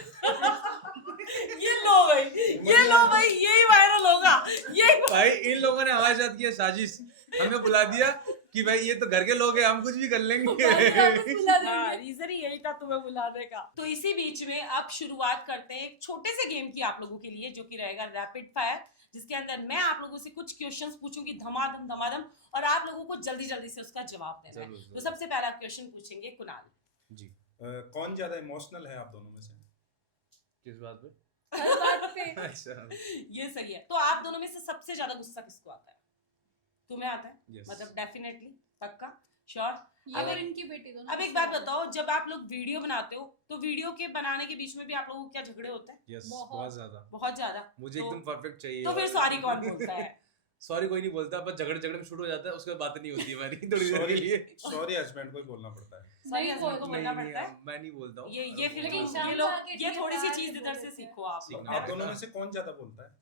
ये लो भाई, ये लो भाई, यही वायरल होगा, यही भाई इन लोगों ने हमारे साथ किया साजिश, हमें बुला दिया कि भाई ये तो घर के लोग हैं, हम कुछ भी कर लेंगे। हाँ, रीजन ही यही था तुम्हें बुलाने का। तो इसी बीच में अब शुरुआत करते हैं एक छोटे से गेम की आप लोगों के लिए, जो कि रहेगा रैपिड फायर, जिसके अंदर मैं आप लोगों से कुछ क्वेश्चंस पूछूंगी धमाधम, और आप लोगों को जल्दी जल्दी से उसका जवाब देना है। जरूर, तो सबसे पहला क्वेश्चन पूछेंगे कुणाल जी। कौन ज्यादा इमोशनल है आप दोनों में से? किस बात पे? हर बात पे। अच्छा, ये सही है। तो आप दोनों में से सबसे ज्यादा गुस्सा किसको आता है? तुम्हें आता है? yes. मतलब डेफिनेटली, पक्का, श्योर। ये अब और इनकी बेटी दोनों। अब एक बात बताओ, जब आप लोग वीडियो बनाते हो तो वीडियो के बनाने के बीच में भी आप लोगों को क्या झगड़े होते हैं? yes, बहुत। बहुत ज्यादा। बहुत ज्यादा। मुझे तो- एकदम परफेक्ट चाहिए। तो फिर सॉरी कौन बोलता है? सॉरी कोई नहीं बोलता, बस झगड़े में शुरू हो जाता है, उसके बाद बातें नहीं होती हमारी थोड़ी देर के लिए। सॉरी हस्बैंड को ही बोलना पड़ता है। सॉरी नहीं हस्बैंड को बोलते। बोलना पड़ता है। मैं नहीं बोलता हूँ। ये फिर लेकिन ये शाम को लोग आके ये ठीक थोड़ी सी बात चीज से इधर से बोलते हैं। सीखो आप लोग। सीखना आप दोनों में से कौन ज्यादा बोलता है?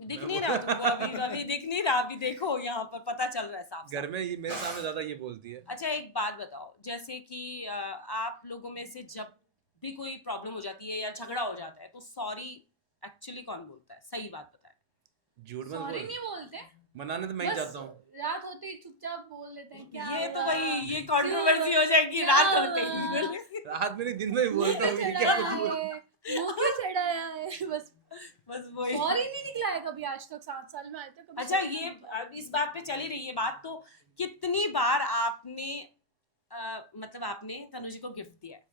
दिख नहीं रहा तुमको अभी दिख नहीं रहा, अभी देखो यहाँ पर पता चल रहा है साफ घर साफ। में ये मेरे सामने ज्यादा ये बोलती है। अच्छा एक बात बताओ, जैसे कि आप लोगों में से जब भी कोई प्रॉब्लम हो जाती है या झगड़ा हो जाता है तो सॉरी एक्चुअली कौन बोलता है? सही बात बताए। झूठ मत सॉरी बोल, नहीं बोलते, मनाने तो मैं ही बस जाता हूँ। रात होते ही चुपचाप बोल देते हैं क्या ये तो हुआ? भाई ये कंट्रोवर्सी हो जाएगी क्या रात हुआ? होते ही। रात में नहीं, दिन में भी बोलता हूँ कि क्या चढ़ाया कुछ हुआ। है, मुंह क्यों चढ़ाया है, बस बस वही। सॉरी नहीं निकला है कभी आज तक, 7 साल में आए थे कभी। अच्छा sorry ये नहीं निकला। अब इस बात पे चली रही है बात, तो कितनी बार आपने मतलब आपने तनुजी को गिफ्ट दिया है?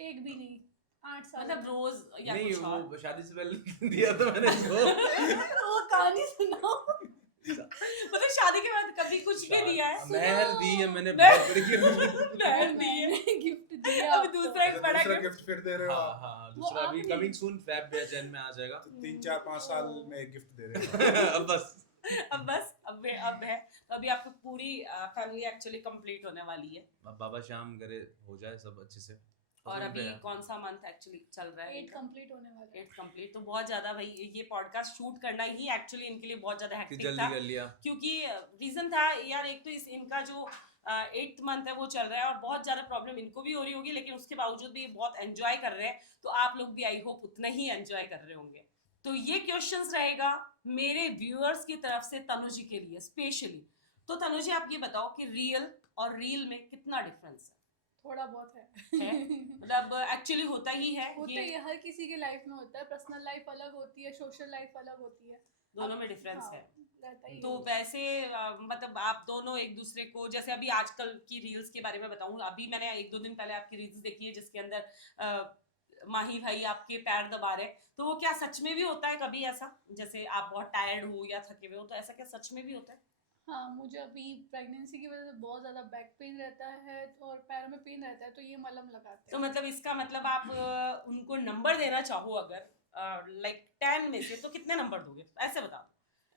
एक भी नहीं, 8 साल मतलब रोज या नहीं, कुछ और? वो शादी से पहले दिया था मैंने इसको। वो कहानी सुनाओ। मतलब शादी के बाद कभी कुछ भी दिया है? मेहर दी है मैंने, मैं- बहुत बड़ी गिफ्ट। महर दी है। मैंने गिफ्ट दिया अभी आपको। दूसरा एक बड़ा दूसरा गिफ्ट। गिफ्ट फिर दे रहे हो हाँ आप। हाँ, दूसरा अभी आपने- कमिंग सून फेब या जन में आ जाएगा। 3 4 5 साल में एक गिफ्ट दे रहे हो। अब बस अब है तो अभी आपकी पूरी फैमिली एक्चुअली कंप्लीट होने वाली है। अब बाबा शाम करे हो जाए सब अच्छे से। और उसमें अभी क्या है? कौन सा मंथ एक्चुअली चल रहा है? 8 कंप्लीट होने वाला है। 8 कंप्लीट। तो बहुत ज्यादा भाई ये पॉडकास्ट शूट करना ही एक्चुअली इनके लिए बहुत ज्यादा कि हेक्टिक जल्दी था, कर लिया। क्योंकि रीजन था यार, एक तो इनका जो 8th मंथ है वो चल रहा है और बहुत ज्यादा प्रॉब्लम इनको भी हो रही होगी, लेकिन उसके बावजूद भी ये बहुत एंजॉय कर रहे हैं। तो आप लोग भी आई होप उतना ही एंजॉय कर रहे होंगे। तो ये क्वेश्चंस रहेगा मेरे व्यूअर्स की तरफ से तनुजी के लिए स्पेशली। तो तनुजी आप ये बताओ कि रियल और रील में कितना डिफरेंस थोड़ा बहुत है। है? मतलब एक्चुअली होता ही है होता ये, ही है, हर किसी के लाइफ में होता है। पर्सनल लाइफ अलग होती है, सोशल लाइफ अलग होती है, दोनों में डिफरेंस हाँ, है। रहता ही तो है। वैसे मतलब आप दोनों एक दूसरे को, जैसे अभी आजकल की रील्स के बारे में बताऊं, अभी मैंने 1-2 दिन पहले आपकी रील्स देखी है जिसके अंदर माही भाई आपके पैर दबा रहे, तो वो क्या सच में भी होता है कभी ऐसा, जैसे आप बहुत टायर्ड हो या थके हुए हो, तो ऐसा क्या सच में भी होता है? हाँ, मुझे अभी प्रेगनेंसी की वजह से बहुत ज़्यादा बैक पेन रहता है और पैरों में पेन रहता है, तो ये मलहम लगाते तो हैं। मतलब इसका मतलब आप उनको नंबर देना चाहो अगर लाइक 10 में से, तो कितने नंबर दोगे ऐसे बता दो।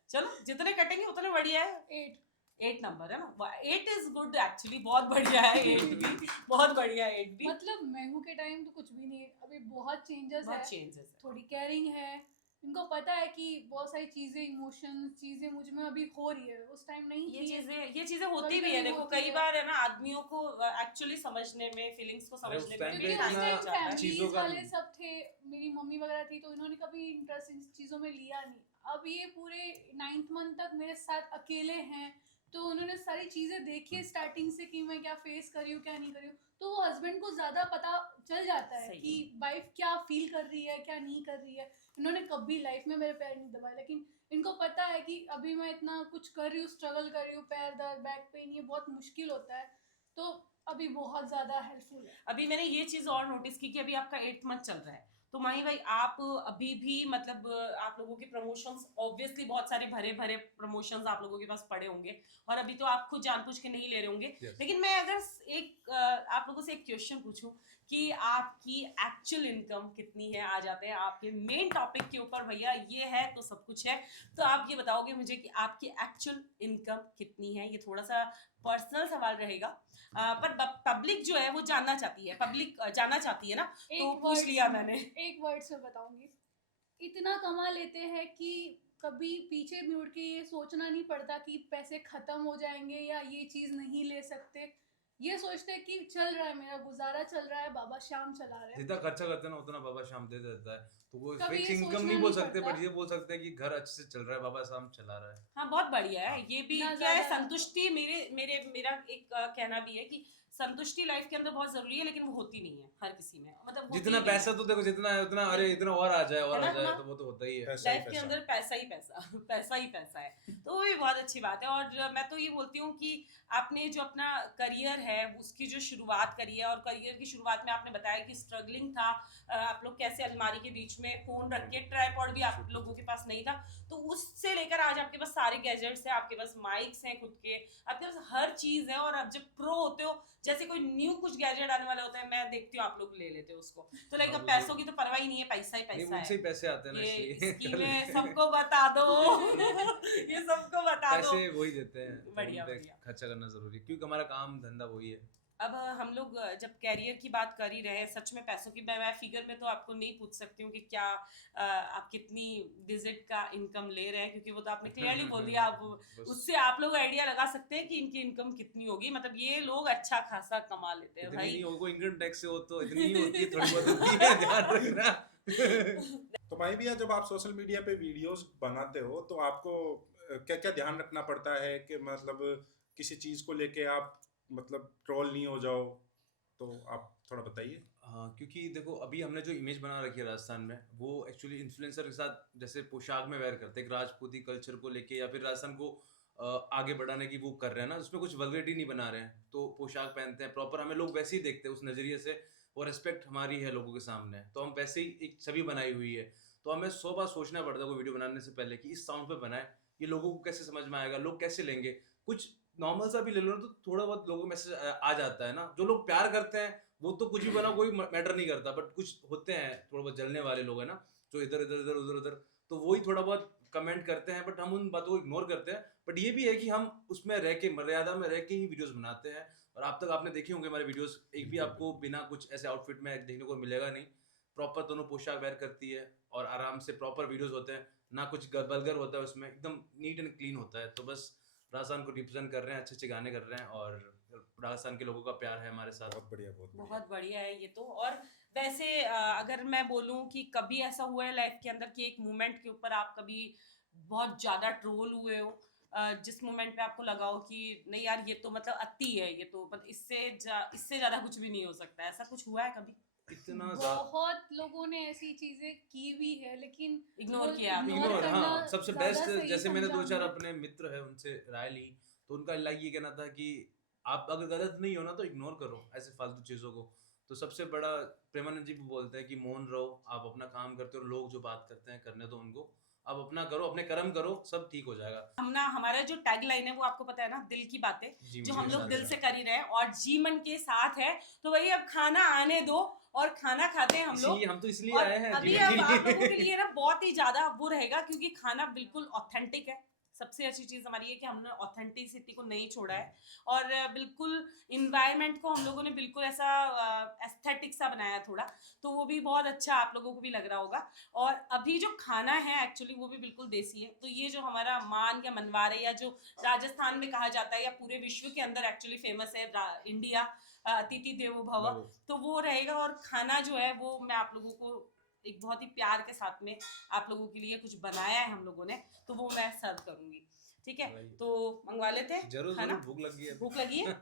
चलो जितने कटेंगे उतने बढ़िया है। 8। 8 नंबर है ना, 8 इज गुड एक्चुअली, बहुत बढ़िया है 8 भी, बहुत बढ़िया है 8 भी। मतलब महू के टाइम तो कुछ भी नहीं है, अभी बहुत चेंजेस है, बहुत चेंजेस है। थोड़ी केयरिंग है, इनको पता है कि बहुत सारी चीजें, इमोशन चीजें मुझ में अभी हो रही है, उस टाइम नहीं ये थी। चीजें होती भी है। कभी-कभी देखो होती कई है। बार है ना आदमियों को एक्चुअली समझने में, फीलिंग्स को अरे, उस समझने time में पे क्योंकि भी उस इतना टाइम टाइम जाता है। चीज़ों फैमिलीज का वाले सब थे, मेरी मम्मी वगैरह थी, तो इन्होंने कभी इंटरेस्ट इन चीज़ों में लिया नहीं। अब ये पूरे 9th मंथ तक मेरे साथ अकेले हैं, तो उन्होंने सारी चीज़ें देखी स्टार्टिंग से कि मैं क्या फेस कर रही हूँ, क्या नहीं कर रही हूँ। तो वो हस्बैंड को ज़्यादा पता चल जाता है सही कि वाइफ क्या फील कर रही है, क्या नहीं कर रही है। इन्होंने कभी लाइफ में मेरे पैर नहीं दबाए, लेकिन इनको पता है कि अभी मैं इतना कुछ कर रही हूँ, स्ट्रगल कर रही हूँ, पैर दर्द, बैक पेन, ये बहुत मुश्किल होता है। तो अभी बहुत ज़्यादा हेल्पफुल है। अभी मैंने ये चीज और नोटिस की कि अभी आपका 8th मंथ चल रहा है, तो माही भाई आप अभी भी मतलब आप लोगों के प्रमोशंस, ऑब्वियसली बहुत सारे भरे भरे प्रमोशंस आप लोगों के पास पड़े होंगे, और अभी तो आप खुद जानबूझ के नहीं ले रहे होंगे। Yes. लेकिन मैं अगर एक आप लोगों से एक क्वेश्चन पूछूं कि आपकी एक्चुअल इनकम कितनी है, आ जाते हैं आपके मेन टॉपिक के ऊपर, भैया ये है तो सब कुछ है, तो आप ये बताओगे मुझे कि आपकी एक्चुअल इनकम कितनी है। ये थोड़ा सा पर्सनल सवाल रहेगा, पर पब्लिक जो है वो जानना चाहती है, पब्लिक जानना चाहती है ना, तो पूछ वर्ड्स लिया में- मैंने। एक वर्ड से बताऊंगी, इतना कमा लेते हैं कि कभी पीछे मुड़ के ये सोचना नहीं पड़ता कि पैसे खत्म हो जाएंगे या ये चीज नहीं ले सकते। ये सोचते हैं कि चल रहा है, मेरा गुजारा चल रहा है, बाबा श्याम चला रहे हैं। जितना खर्चा करते हैं ना उतना बाबा शाम दे देता है, तो वो कभी फिक्स ये इनकम सोचना नहीं बोल नहीं सकते, पड़ता। बट ये बोल सकते हैं कि घर अच्छे से चल रहा है, बाबा शाम चला रहा है। हाँ बहुत बढ़िया है, ये भी ना क्या है, ज्यादा- संतुष्टि मेरा एक कहना भी है कि संतुष्टि लाइफ के अंदर बहुत जरूरी है, लेकिन वो होती नहीं है हर किसी में, मतलब होती जितना ही नहीं पैसा तो देखो, जितना है उतना, अरे इतना और आ जाए, और है आ ना, जाए, हाँ। तो वो तो होता ही है। पैसा ही लाइफ के पैसा। अंदर पैसा ही पैसा पैसा ही पैसा है, तो वो भी बहुत अच्छी बात है। और मैं तो ये बोलती हूँ कि आपने जो अपना करियर है उसकी जो शुरुआत करी है, और करियर की शुरुआत में आपने बताया कि स्ट्रगलिंग था, आप लोग कैसे अलमारी के बीच में फोन रख के, ट्राइपॉड भी आप लोगों के पास नहीं था, तो उससे लेकर आज आपके पास सारे गैजेट्स हैं, आपके पास माइक्स हैं खुद के, आपके पास हर चीज है। और अब जब प्रो होते हो, जैसे कोई न्यू कुछ गैजेट आने वाले होते हैं, मैं देखती हूँ आप लोग ले लेते हो उसको, तो लाइक अब पैसों की तो परवाह ही नहीं है, पैसा ही नहीं, पैसा उनसे है। ही पैसे आते हैं ना, ये इसलिए स्कीमें सबको बता दो ये सबको बता दो। पैसे वही देते हैं, तो बढ़िया, उन पे बढ़िया। खर्चा करना जरूरी है, क्योंकि हमारा काम धंधा वही है। अब हम लोग जब कैरियर की बात कर ही रहे हैं, सच में पैसों की, मैं फिगर में तो आपको नहीं पूछ सकती हूँ कि क्या आप कितनी डिजिट का इनकम ले रहे हैं, क्योंकि वो तो आपने क्लियरली बोल दिया। आप बस उससे आप लोग आइडिया लगा सकते हैं कि इनकी इनकम कितनी होगी, मतलब ये लोग अच्छा खासा कमा लेते हैं इतनी भाई। नहीं हो, कोई इनकम टैक्स से हो तो इतनी ही होती है, थोड़ी बहुत होती है, ध्यान रखना। तो भाई भैया, जब आप सोशल मीडिया पे वीडियोस बनाते हो तो आपको क्या क्या ध्यान रखना पड़ता है कि मतलब किसी चीज को लेके आप मतलब ट्रोल नहीं हो जाओ, तो आप थोड़ा बताइए। हाँ, क्योंकि देखो अभी हमने जो इमेज बना रखी है राजस्थान में, वो एक्चुअली इन्फ्लुएंसर के साथ जैसे पोशाक में वेयर करते हैं, एक राजपूती कल्चर को लेके या फिर राजस्थान को आगे बढ़ाने की वो कर रहे हैं ना, उसमें कुछ वल्गैरिटी नहीं बना रहे हैं, तो पोशाक पहनते हैं प्रॉपर, हमें लोग वैसे ही देखते हैं उस नज़रिए से, और रिस्पेक्ट हमारी है लोगों के सामने, तो हम वैसे ही एक छवि बनाई हुई है। तो हमें 100 बार सोचना पड़ता है कोई वीडियो बनाने से पहले कि इस साउंड पे बनाए, ये लोगों को कैसे समझ में आएगा, लोग कैसे लेंगे। कुछ नॉर्मल सा भी ले लो ना, तो थोड़ा बहुत लोगों को मैसेज आ जाता है ना। जो लोग प्यार करते हैं वो तो कुछ भी बनाओ, कोई मैटर नहीं करता, बट कुछ होते हैं थोड़ा बहुत जलने वाले लोग है ना, जो इधर इधर इधर उधर उधर, तो वही थोड़ा बहुत कमेंट करते हैं, बट हम उन बातों को इग्नोर करते हैं। बट ये भी है कि हम उसमें रह के, मर्यादा में रह के ही वीडियोस बनाते हैं। और आप तक आपने देखे होंगे हमारे वीडियोस, एक भी आपको बिना कुछ ऐसे आउटफिट में देखने को मिलेगा नहीं। प्रॉपर दोनों पोशाक वेयर करती है और आराम से प्रॉपर वीडियोस होते हैं, ना कुछ बल्गर होता है उसमें, एकदम नीट एंड क्लीन होता है। तो बस राजस्थान को रिप्रेजेंट कर रहे हैं, अच्छे अच्छे गाने कर रहे हैं, और राजस्थान के लोगों का प्यार है हमारे साथ। बहुत बढ़िया, बहुत बढ़िया। बहुत बढ़िया है ये तो। और वैसे अगर मैं बोलूं कि कभी ऐसा हुआ है लाइफ के अंदर कि एक मोमेंट के ऊपर आप कभी बहुत ज्यादा ट्रोल हुए हो, जिस मोमेंट पे आपको लगा हो कि नहीं यार ये तो मतलब अति है, ये तो मतलब इससे ज्यादा कुछ भी नहीं हो सकता, ऐसा कुछ हुआ है कभी? इतना बहुत लोगों ने ऐसी चीजें की भी है, लेकिन इग्नोर वो किया आपने? इग्नोर, करना हाँ, सबसे ज्यादा बेस्ट। सही जैसे मैंने समझा 2-4 हमने। अपने मित्र है उनसे राय ली, तो उनका लाइक ये कहना था कि आप अगर गलत नहीं हो ना तो इग्नोर करो ऐसे फालतू चीजों को। तो सबसे बड़ा प्रेमानंद जी भी बोलते हैं कि मौन रहो, आप अपना काम करते हो, लोग जो बात करते हैं करने दो उनको, आप अपना करो, अपने कर्म करो, सब ठीक हो जाएगा। हमारा जो टैग लाइन है वो आपको पता है ना, दिल की बातें, जी, जो मुझे हम लोग साथ दिल है। से कर ही रहे हैं और जी मन के साथ है। तो वही अब खाना आने दो और खाना खाते हैं हम लोग। इसीलिए हम तो इसलिए और आए हैं अभी जीवन अब के आप लोगों लिए। के लिए ना बहुत ही ज्यादा वो रहेगा, क्योंकि खाना बिल्कुल ऑथेंटिक है, सबसे अच्छी चीज़ हमारी ये कि हमने ऑथेंटिसिटी को नहीं छोड़ा है और बिल्कुल इन्वायरमेंट को हम लोगों ने बिल्कुल ऐसा एस्थेटिक सा बनाया है थोड़ा, तो वो भी बहुत अच्छा आप लोगों को भी लग रहा होगा। और अभी जो खाना है एक्चुअली वो भी बिल्कुल देसी है। तो ये जो हमारा मान या मनवार है, या जो राजस्थान में कहा जाता है या पूरे विश्व के अंदर एक्चुअली फेमस है इंडिया, अतिथि देवो भव, तो वो रहेगा। और खाना जो है वो मैं आप लोगों को एक बहुत ही प्यार के साथ में आप लोगों के लिए कुछ बनाया है हम लोगों ने, तो वो मैं सर्व करूंगी। ठीक है, तो मंगवा लेते हैं जरूर खाना। जरूर, भूख लगी है। भूख लगी है।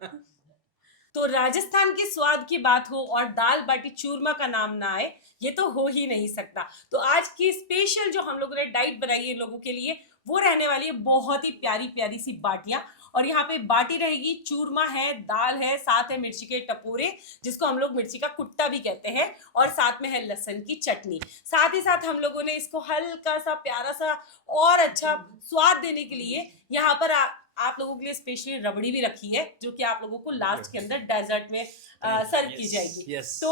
तो राजस्थान के स्वाद की बात हो और दाल बाटी चूरमा का नाम ना आए, ये तो हो ही नहीं सकता। तो आज की स्पेशल जो हम लोगों ने डाइट बनाई है लोगों के लिए, वो रहने वाली है बहुत ही प्यारी प्यारी सी बाटियां। और यहाँ पे बाटी रहेगी, चूरमा है, दाल है, साथ है मिर्ची के टपोरे जिसको हम लोग मिर्ची का कुट्टा भी कहते हैं, और साथ में है लहसुन की चटनी। साथ ही साथ हम लोगों ने इसको हल्का सा प्यारा सा और अच्छा स्वाद देने के लिए यहाँ पर आप लोगों के लिए स्पेशली रबड़ी भी रखी है, जो कि आप लोगों को लास्ट के अंदर डेजर्ट में सर्व की जाएगी। तो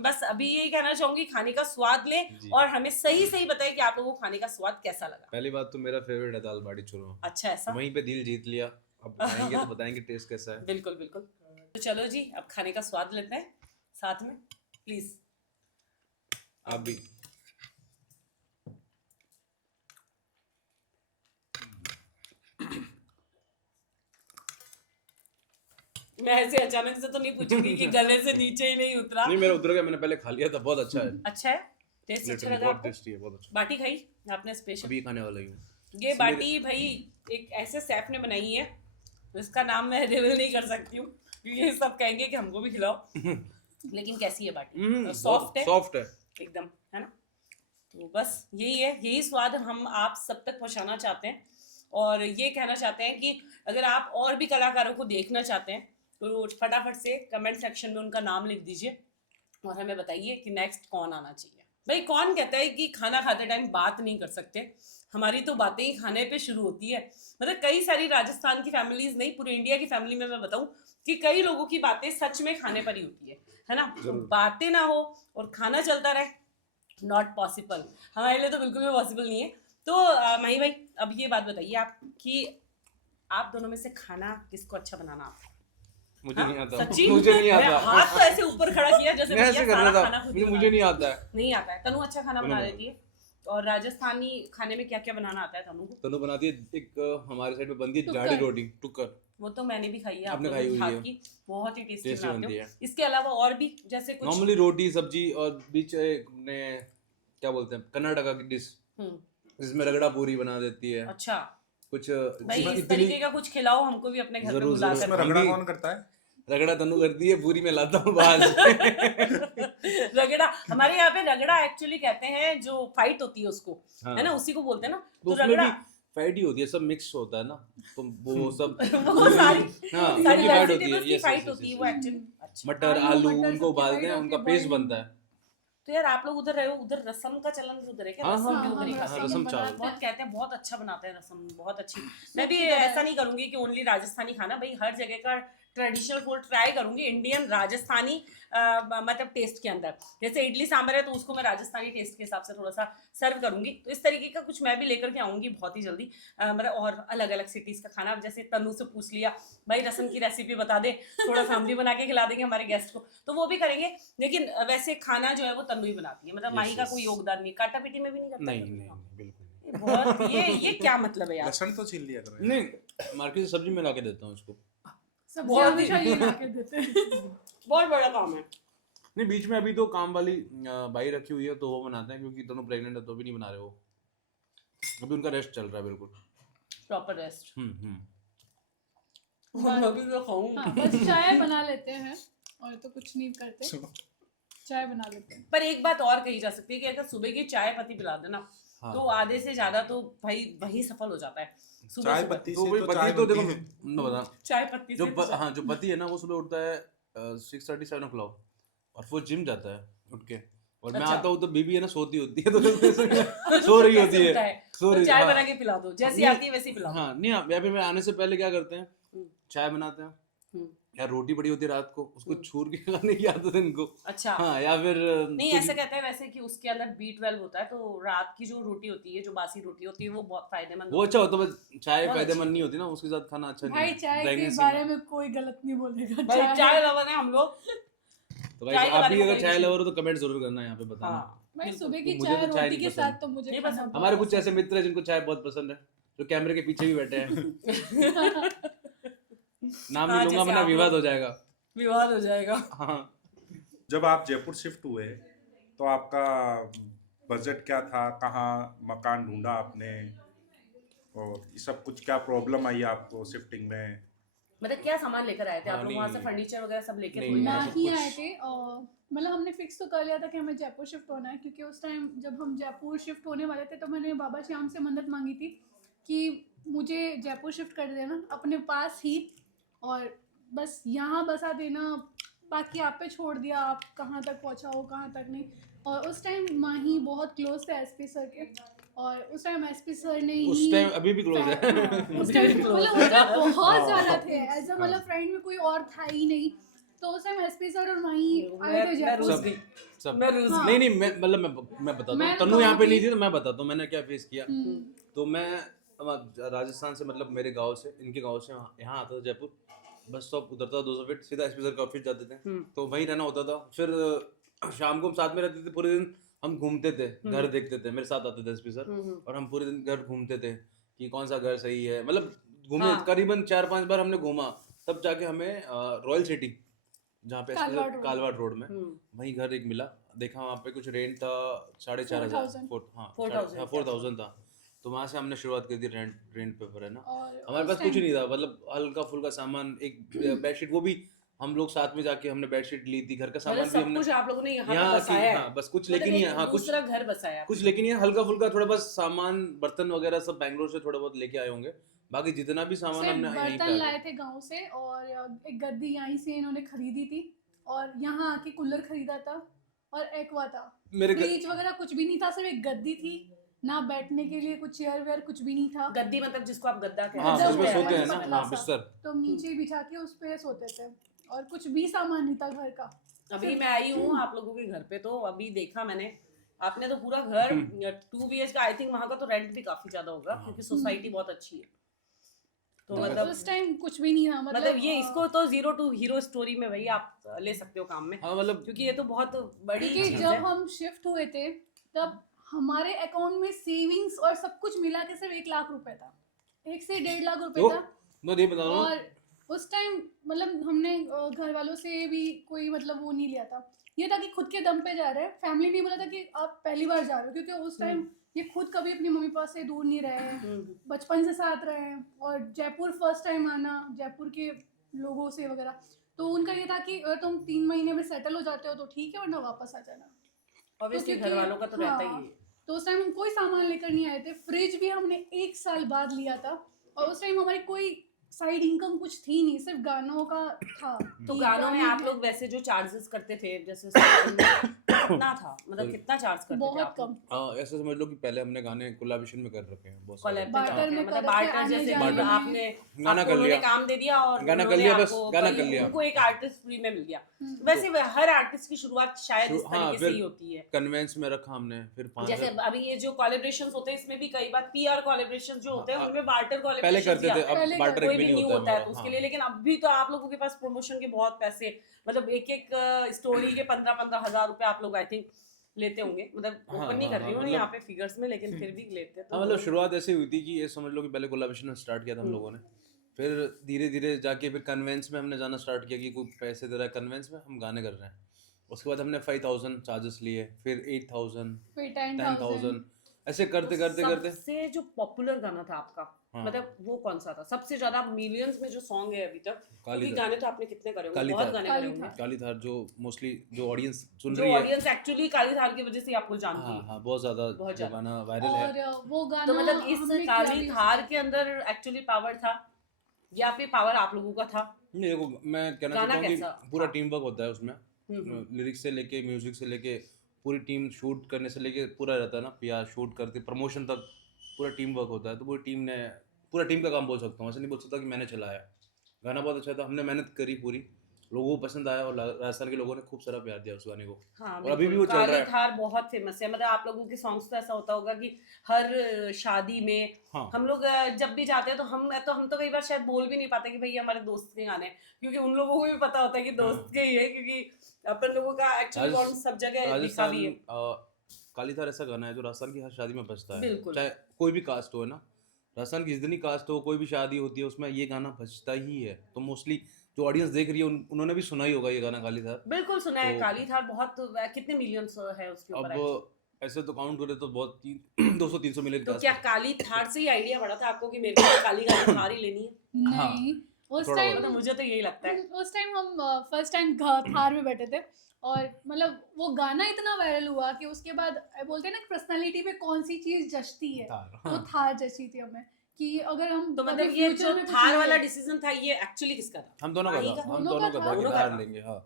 बस अभी यही कहना चाहूंगी, खाने का स्वाद लें और हमें सही सही बताएं कि आप लोगों को खाने का स्वाद कैसा लगा। पहली बात तो मेरा फेवरेट है दाल बाटी चूरमा। अच्छा, ऐसा वहीं पे दिल जीत लिया, अब आएंगे तो बताएंगे टेस्ट कैसा है। बिल्कुल बिल्कुल। तो चलो जी, अब खाने का स्वाद लेते हैं साथ में, प्लीज आप भी। मैं ऐसे अचानक से तो नहीं पूछूंगी कि गले से नीचे ही नहीं उतरा। नहीं, मेरा उतर गया, मैंने पहले खा लिया था, बहुत अच्छा है। अच्छा है, टेस्ट अच्छा लगा बहुत आपको? टेस्टी है, बहुत अच्छा। बाटी खाई आपने स्पेशल? अभी खाने वाला ही हूँ। ये बाटी भाई एक ऐसे शेफ ने बनाई है, इसका नाम मैं रिवील नहीं कर सकती हूँ क्योंकि ये सब कहेंगे कि हमको भी खिलाओ। लेकिन कैसी है बाटी? सॉफ्ट है सॉफ्ट है एकदम, है ना? तो बस यही है, यही स्वाद हम आप सब तक पहुंचाना चाहते हैं। और ये कहना चाहते हैं कि अगर आप और भी कलाकारों को देखना चाहते हैं तो फटाफट से कमेंट सेक्शन में उनका नाम लिख दीजिए और हमें बताइए कि नेक्स्ट कौन आना चाहिए। भाई कौन कहता है कि खाना खाते टाइम बात नहीं कर सकते? हमारी तो बातें ही खाने पे शुरू होती है। मतलब कई सारी राजस्थान की फैमिलीज नहीं, पूरे इंडिया की फैमिली में मैं बताऊं कि कई लोगों की बातें सच में खाने पर ही होती है ना? तो बातें ना हो और खाना चलता रहे, नॉट पॉसिबल। हमारे लिए तो बिल्कुल भी पॉसिबल नहीं है। तो माही भाई, अब ये बात बताइए आप कि आप दोनों में से खाना किसको अच्छा बनाना आता है? मुझे नहीं आता। सच्ची? मुझे नहीं मैं आता। हाथ तो ऐसे ऊपर खड़ा किया जैसे मैं ऐसे भैया कर सारा रहा खाना था, खुद ही मुझे नहीं बना आता है। नहीं आता है। तनु अच्छा खाना बना लेती है। और राजस्थानी खाने में क्या क्या बनाना आता है तनु को? तनु बनाती है एक, हमारे साइड में बनती है टुक्कर। जाड़ी रोटी, टुक्कर। वो तो मैंने भी खाई है, आपने आप खाई लोगों के हुई हाथ है। की, बहुत ही टेस्टी टेस्टी बनाते बनती हो। है। इसके अलावा और भी जैसे कुछ नॉर्मली रोटी सब्जी और बीच ने क्या बोलते हैं, कर्नाटका की डिश हम्म, जिसमें रगड़ा पूरी बना देती है अच्छा कुछ। भाई इस इतनी तरीके का कुछ खिलाओ हमको भी अपने घर पे जरूर, बुला जरूर। इसमें कर। रगड़ा भी- कौन करता है? रगड़ा तनु करती है, पूरी में लाता हूँ बाहर से। रगड़ा, हमारे यहाँ पे रगड़ा एक्चुअली कहते हैं जो फाइट होती है उसको, हाँ। है ना? उसी को बोलते हैं ना। तो तो उसमें रगड़ा भी फाइट ही होती है, सब मिक्स होता है ना, तो वो सब वो सारी हाँ, सारी उनकी फाइट होती है। वेजिटेबल्स की Yes, फाइट yes, होती है yes, वो yes. एक्चुअली। अच्छा, मटर आलू, आलू मटर उनको सबकी उबालते fight हैं, होती उनका है, पेस्ट boiling। बनता है। तो यार आप लोग उधर रहे हो, उधर रसम का चलन भी उधर है क्या? हाँ, रसम हाँ, भी उधर ही हाँ, खाते हैं। रसम बनाते चावल। हैं। बहुत कहते हैं बहुत अच्छा बनाते हैं रसम, बहुत अच्छी। मैं भी सबकी तरह ऐसा है। नहीं करूंगी कि ओनली राजस्थानी खाना, भाई हर जगह का ट्रेडिशनल फूड ट्राई करूंगी, इंडियन राजस्थानी मतलब टेस्ट के अंदर। जैसे इडली सांभर है तो उसको मैं राजस्थानी टेस्ट के हिसाब से थोड़ा सा सर्व करूंगी। तो इस तरीके का कुछ मैं भी लेकर के आऊंगी बहुत ही जल्दी, मतलब और अलग अलग सिटीज का खाना। अब जैसे तनु से पूछ लिया भाई रसम की रेसिपी बता दे, थोड़ा सा हम भी बना के खिला देंगे हमारे गेस्ट को, तो वो भी करेंगे। लेकिन वैसे खाना जो है वो तनु ही बनाती है, मतलब Yes, माही का yes. कोई योगदान नहीं, काटा पीटी में भी नहीं करता नहीं है? नहीं नहीं, बिल्कुल नहीं। ये बहुत ये क्या मतलब है यार? लहसुन तो छील लिया करो यार। नहीं, मार्केट से सब्जी में ला के देता हूँ उसको। सब्जी बहुत हमेशा ही- ये ला के देते हैं। बहुत बड़ा काम है। नहीं, बीच में अभी तो काम वाली बाई रखी हुई है तो वो बनाते हैं, क्योंकि दोनों प्रेग्नेंट है तो भी नहीं बना रहे वो। अभी उनका रेस्ट चल रहा है बिल्कुल। Proper rest. हम्म। मैं भी तो खाऊं। हाँ, बस चाय बना लेते हैं और तो कुछ नहीं करते, चाय बना लेते हैं। पर एक बात और कही जा सकती है कि अगर सुबह की चाय पत्ती पिला देना हाँ। तो आधे से ज्यादा तो भाई वही सफल हो जाता है। सुबह चाय सुबह पत्ती तो से वही तो पति चाय तो बनती देखो, है। मैं बता, चाय पत्ती जो से हाँ जो पति है ना वो सुबह उठता है 6:30 7 o'clock और वो जिम जाता है उठ के, और मैं अच्छा। आता हूँ तो बीबी है ना सोती होती है, तो सो रही होती कैसे है, उठता है? सो तो रही चाय हाँ। बना के पिला दो, जैसी नहीं, आती है वैसी पिला दो। हाँ नहीं, या फिर मैं आने से पहले क्या करते हैं, हम्म। चाय बनाते हैं, हम्म। यार रोटी पड़ी होती है रात को, उसको छूर के खाने की आदत है इनको। अच्छा हाँ, या फिर नहीं कुछ ऐसे कहते हैं वैसे कि उसके अंदर B12 होता है, तो रात की जो रोटी होती है, जो बासी रोटी होती है, वो बहुत फायदेमंद वो अच्छा होता है, बस चाय बहुत फायदेमंद अच्छी नहीं होती ना, उसके साथ खाना अच्छा नहीं भाई है चाय के प्रेगनेंसी बारे में। में कोई गलत नहीं बोलेगा। भाई चाय लवर है हम लोग। तो चाय गाइस के आप बारे भी में अगर कोई चाय कुछ नहीं। लवर हो तो कमेंट जरूर करना, यहाँ पे बताना। हाँ भाई बिल्कुल। सुबह तो की मुझे चाय तो चाय रोटी नहीं के पसंद। साथ तो मुझे नहीं खाना पसंद। बहुत हमारे कुछ पसंद ऐसे मित्र हैं जिनको चाय बहुत पसंद है, जो कैमरे के पीछे भी बैठे हैं। नाम हाँ, नहीं लूंगा जैसे वरना आप विवाद लोग। हो जाएगा। विवाद हो जाएगा। हाँ, जब आप जयपुर शिफ्ट हुए तो आपका बजट क्या था, कहाँ मकान ढूंढा आपने, और ये सब कुछ क्या प्रॉब्लम आई आपको शिफ्टिंग में? मतलब क्या सामान लेकर आए थे हाँ, आप लोग वहाँ से? नहीं। फर्नीचर वगैरह सब लेके नहीं, थोड़ी मैं आए ना सब थे? ही कुछ- आए थे मतलब हमने फिक्स तो कर लिया था कि हमें जयपुर शिफ्ट होना है, क्योंकि उस टाइम जब हम जयपुर शिफ्ट होने वाले थे तो मैंने बाबा श्याम से मन्नत मांगी थी कि मुझे जयपुर शिफ्ट कर देना अपने पास ही, और बस यहाँ बसा देना, बाकी आप पे छोड़ दिया, आप कहाँ तक पहुँचाओ कहाँ तक नहीं। और उस टाइम माही बहुत क्लोज थे एसपी सर के, और उस टाइम एसपी सर ने उस ही टाइम अभी भी क्लोज है। हाँ, उस अभी टाइम भी close मतलब है। उस टाइम बहुत ज्यादा थे एज हाँ। मतलब फ्रेंड में कोई और था ही नहीं, तो उस टाइम एसपी सर और माही आए थे मैं जयपुर रूस सब गई। सब मैं रूस हाँ। नहीं नहीं, मैं बताता हूँ। मैं तन्नू यहाँ पे गाँव नहीं की- थी तो मैं बताता हूँ मैंने क्या फेस किया। हम्म, तो मैं राजस्थान से, मतलब मेरे गांव से, इनके गांव से यहाँ आता था जयपुर, बस स्टॉप उतरता था 200 फीट, सीधा एसपी सर के ऑफिस जाते थे, तो वहीं रहना होता था। फिर शाम को हम साथ में रहते थे, पूरे दिन हम घूमते थे, घर देखते थे, मेरे साथ आते थे एसपी सर, और हम पूरे दिन घर घूमते थे कि कौन सा घर सही है, मतलब घूमे हाँ। करीबन 4-5 बार हमने घूमा, तब जाके हमें रॉयल सिटी, जहाँ पे कालवाड़ रोड। कालवाड़ रोड में वहीं घर एक मिला। देखा वहाँ पे कुछ रेंट था 4,500, 4,000 हाँ 4,000 4,000 था। तो वहाँ से हमने शुरुआत की थी रेंट पे पर, है ना। और हमारे उस पास कुछ time- नहीं था, मतलब हल्का फुल्का सामान, एक बेडशीट, वो भी हम लोग साथ में जाके हमने बेडशीट ली थी, घर का सामान मतलब भी सब हमने कुछ आप लोगों ने यहाँ यहाँ पे की, बसाया है। हाँ बस कुछ, मतलब लेकिन एक ये हाँ कुछ दूसरा घर बसाया कुछ, लेकिन ये हल्का फुल्का थोड़ा बस सामान, बर्तन वगैरह सब बैंगलोर से थोड़ा बहुत लेके आए होंगे, बाकी जितना भी सामान सिर्फ हमने यहीं बर्तन पे लाए थे गांव से, और एक गद्दी यहीं से इन्होंने खरीदी थी, और यहाँ आके कूलर खरीदा था, और एक्वा था, मेरे फ्रिज वगैरह कुछ भी नहीं था, सिर्फ एक गद्दी थी, ना बैठने के लिए कुछ चेयर वेयर कुछ भी नहीं था। गद्दी मतलब जिसको आप गद्दा कहते हाँ गद्दा उसमें बोलते सोते हैं, हैं ना, पतला हाँ सा। बिस्तर। तो हम नीचे बिछा के उस पे सोते थे, और कुछ भी सामान नहीं था घर का। अभी मैं आई हूँ आप लोगों के घर पे, तो अभी देखा मैंने, आपने तो पूरा घर 2 BHK, आई थिंक वहाँ का तो रेंट भी काफी ज्यादा होगा क्योंकि सोसाइटी बहुत अच्छी है। तो तो मतलब उस टाइम कुछ भी नहीं था, मतलब ये इसको तो 0 to हीरो स्टोरी में भाई आप ले सकते हो काम में, हाँ मतलब क्योंकि ये तो बहुत बड़ी क्योंकि चीज जब है। हम शिफ्ट हुए थे तब हमारे अकाउंट में सेविंग्स और सब कुछ मिला के सिर्फ 1 लाख रुपए था, 1 से 1.5 लाख रुपए तो था। मैं ये बता रहा हूँ, और उस टाइम मतलब हमने घर वालों से भी कोई मतलब वो नहीं लिया था, ये था कि खुद के दम पे जा रहे हैं। फैमिली ने बोला था कि आप पहली बार जा रहे हो, क्योंकि उस टाइम ये खुद कभी अपनी मम्मी पापा से दूर नहीं रहे हैं, बचपन से साथ रहे हैं, और जयपुर फर्स्ट टाइम आना, जयपुर के लोगों से वगैरह, तो उनका ये था कि अगर तुम 3 महीने में सेटल हो जाते हो तो ठीक है, वरना वापस आ जाना। ऑब्वियसली क्योंकि- घर वालों का तो रहता ही हाँ, है। तो उस टाइम हम कोई सामान लेकर नहीं आए थे, फ्रिज भी हमने 1 साल बाद लिया था, और उस टाइम हमारी कोई साइड इनकम कुछ थी नहीं, सिर्फ गानों का था। तो कि गानों में गाने आप हैं, लोग वैसे जो चार्जेस करते थे, जैसे starting में, कितना था, मतलब कितना चार्ज करते थे बहुत आप लोग? कम। हाँ ऐसा समझ लो कि पहले हमने गाने कोलैबोरेशन में कर रखे हैं बहुत सारे। कोलैब बार्टर में मतलब कर रखे, बार्टर आने जैसे जाने कि में। आपने गाना आपको कर उन्होंने लिया, काम दे दिया और गाना कर उन्होंने लिया, बस आपको गाना कहीं- कर लिया। उनको एक आर्टिस्ट फ्री में मिल गया। हम्म। वैसे हर आर्टिस्ट की शुरुआत शायद इस हाँ, तरीके से फिर ही होती है। कन्वेंस में रखा हमने, फिर 5 जैसे अभी ये जो कोलैबोरेशंस होते हैं, इसमें भी कई बार PR कोलैबोरेशंस जो होते हैं हाँ, उनमें बार्टर पहले कोलैबोरेशंस करते थे, अब पहले बार्टर कोई एक भी भी नहीं न्यू होता होता है है तो उसके हमारा। लिए, लेकिन अभी तो आप लोगों के पास प्रमोशन के बहुत पैसे, मतलब एक स्टोरी के 15-15 हजार रुपए आप लोग आई थिंक लेते होंगे, मतलब हाँ, ओपन नहीं हाँ, कर रही हाँ, हूँ मतलब- यहाँ पे फिगर्स में, लेकिन फिर भी लेते हैं। हाँ मतलब शुरुआत ऐसे हुई थी कि ये समझ लो कि पहले कोलैबोरेशन स्टार्ट किया था हम लोगों ने, फिर धीरे धीरे जाके फिर कन्वेंस में हमने जाना स्टार्ट किया कि कोई पैसे दे रहा है कन्वेंस में, हम गाने कर रहे हैं। उसके बाद हमने 5,000 चार्जेस लिए, फिर 8,000, फिर 10,000, 10,000। ऐसे करते करते करते सबसे जो पॉपुलर गाना था आपका, हाँ। मतलब वो कौन सा था सबसे ज्यादा मिलियंस में जो सॉन्ग है अभी तक? काली क्योंकि थार। गाने तो आपने कितने करे होंगे, काली बहुत थार। गाने काली करे होंगे, थार। काली थार, जो मोस्टली जो ऑडियंस सुन जो रही है, ऑडियंस एक्चुअली काली थार की वजह से ही आपको जानती हाँ है। हाँ बहुत ज्यादा बहुत जो ज्यादा। गाना वायरल है। और वो गाना तो मतलब हमने इस किया काली भी थार के अंदर एक्चुअली पावर था या फिर पावर आप लोगों का था? नहीं देखो, मैं कहना गाना चाहता हूँ कैसा कि पूरा था? टीम वर्क होता है उसमें, लिरिक्स से लेके म्यूजिक से लेके पूरी टीम, शूट करने से लेके पूरा रहता है ना, PR शूट करते प्रमोशन तक पूरा टीम वर्क होता है। तो पूरी टीम ने, पूरा टीम का काम बोल सकता हूँ, ऐसे नहीं बोल सकता कि मैंने चलाया। गाना बहुत अच्छा था, हमने मेहनत करी पूरी, लोगों को पसंद आया और राजस्थान के लोगों ने खूब सारा प्यार दिया उस गाने को। हाँ और अभी भी बिल्कुल, वो चल रहा काली है। थार बहुत फेमस है। मतलब आप लोगों के सॉन्ग्स तो ऐसा होता होगा कि हर शादी में हाँ हम लोग जब भी जाते हैं तो हम तो कई बार शायद बोल भी नहीं पाते कि भाई ये हमारे दोस्त के गाने हैं, क्योंकि उन लोगों को भी पता होता है कि दोस्त हाँ। के ही है, क्योंकि अपन लोगों का एक्चुअली राज- बॉन्ड सब जगह दिखा राजस्थान भी है। काली थार ऐसा गाना है जो राजस्थान की हर शादी में बजता है, बिल्कुल। चाहे कोई भी कास्ट हो, है ना, राजस्थान की जितनी कास्ट हो, कोई भी शादी होती है उसमें ये गाना बजता ही है। तो मोस्टली जो ऑडियंस देख रही है उन्होंने भी सुना ही होगा ये गाना काली थार। बिल्कुल सुना है तो काली थार, बहुत कितने मिलियंस है उसके ऊपर actually? अब ऐसे तो काउंट करें तो बहुत 200-300 मिलियन तो के क्या आसपास। काली थार से ही आइडिया बढ़ा था आपको कि मेरे को काली थार ही लेनी है? हाँ, नहीं, उस थोड़ा टाइम बहुत। मतलब मुझे तो यही लगता है। उस टाइम हम फर्स्ट टाइम थार में बैठे थे और मतलब वो गाना इतना वायरल हुआ कि उसके बाद बोलते हैं ना पर्सनालिटी पे कौन सी चीज जचती है, थार, तो हाँ। थार जची थी हमें कि अगर हम तो कभी मतलब ये future जो में कुछ थार लें, वाला डिसीजन था ये एक्चुअली किसका था? हम दोनों का माही था, का? हम दोनों दोनों का का था? था कि दोनों का थार था। लेंगे, हाँ।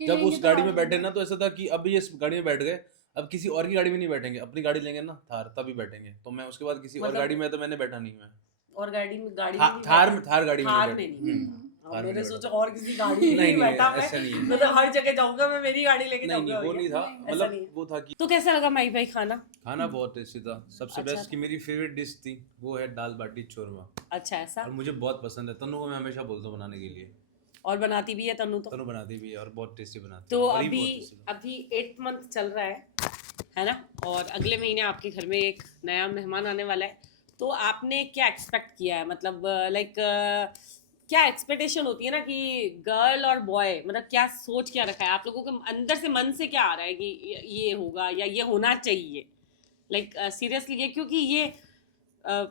कि जब लेंगे उस तो गाड़ी थार में बैठे लेंगे। ना तो ऐसा था कि अभी इस गाड़ी में बैठ गए, अब किसी और की गाड़ी में नहीं बैठेंगे, अपनी गाड़ी लेंगे ना थार, तभी बैठेंगे। तो मैं उसके बाद किसी और मतलब गाड़ी में तो मैंने बैठा नहीं मैं। और गाड़ी में नहीं थार बैठा? में, थार गाड़ी में थार नहीं में बैठा। नहीं हम्म, और थार में मैंने नहीं सोचा बैठा। और किसी गाड़ी में नहीं, नहीं नहीं, बैठा मैं, ऐसा नहीं है। मतलब हर जगह जाऊंगा मैं मेरी गाड़ी लेके नहीं नहीं, जाऊंगा वो भैया। नहीं था, नहीं, ऐसा मतलब नहीं है। वो था कि तो कैसा लगा माही भाई खाना? खाना बहुत टेस्टी था। सबसे अच्छा बेस्ट था। की मेरी फेवरेट डिश थी वो है दाल बाटी चूरमा, अच्छा ऐसा? और मुझे बहुत पसंद है। तन्नू को मैं हमेशा बोलता हूँ बनाने के लिए, और बनाती भी है तन्नू तो? तन्नू बनाती भी है और बहुत टेस्टी बनाती तो है, और ये भी अभी बहुत टेस्टी था। अभी 8th मंथ चल रहा है ना, और अगले महीने आपके घर में एक नया मेहमान आने वाला है, तो आपने क्या एक्सपेक्ट किया है? मतलब लाइक क्या एक्सपेक्टेशन होती है ना कि गर्ल और बॉय, मतलब क्या सोच क्या रखा है आप लोगों के अंदर से, मन से क्या आ रहा है कि ये होगा या ये होना चाहिए? लाइक सीरियसली ये, क्योंकि ये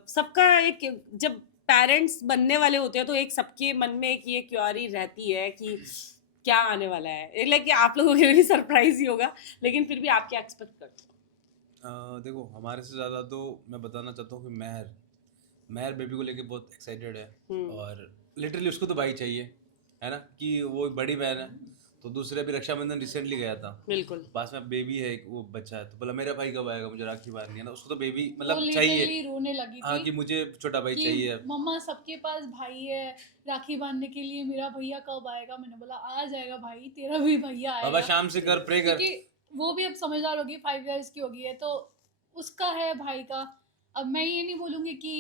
सबका एक, जब पेरेंट्स बनने वाले होते हैं तो एक सबके मन में एक ये क्यूरी रहती है कि क्या आने वाला है। लाइक आप लोगों के लिए भी सरप्राइज ही होगा, लेकिन फिर भी आप क्या एक्सपेक्ट करते हो? देखो, हमारे से ज़्यादा तो मैं बताना चाहता हूँ कि महर बेबी को लेके बहुत एक्साइटेड है, और लिटरली उसको तो भाई चाहिए, है ना, कि वो एक बड़ी बहन है। तो दूसरे भी रक्षाबंधन रिसेंटली गया था, बिल्कुल। पास में बेबी है एक, वो बच्चा है, तो बोला मेरा भाई कब आएगा, मुझे राखी बांधनी है ना। उसको तो बेबी वो मतलब चाहिए, लिटरली रोने लगी हाँ, थी कि मुझे छोटा भाई कि चाहिए। मम्मा सबके पास भाई है राखी बांधने के लिए, मेरा भैया कब आएगा? मैंने बोला आ जाएगा भाई, तेरा भी भैया बाबा आएगा। शाम से कर, प्रे कर। क्योंकि वो भी अब समझदार होगी, 5 इयर्स की होगी है, तो उसका है भाई का। अब मैं ये नहीं बोलूँगी कि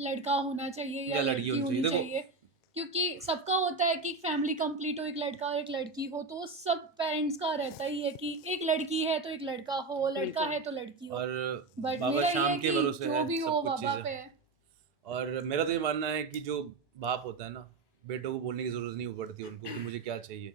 लड़का होना चाहिए या या लड़की लड़की होनी होनी चाहिए। चाहिए, क्योंकि सबका होता है कि फैमिली कंप्लीट हो, एक लड़का और एक लड़की हो, तो वो सब पेरेंट्स का रहता ही है कि एक लड़की है तो एक लड़का हो, लड़का बिल्कुल। है तो लड़की हो। और बट बाबा मेरा ये शाम है के कि भरोसे जो है भी सब हो कुछ बाबा चीज़ें। पे है। और मेरा तो ये मानना है कि जो बाप होता है ना, बेटों को बोलने की जरूरत नहीं पड़ती उनको कि मुझे क्या चाहिए,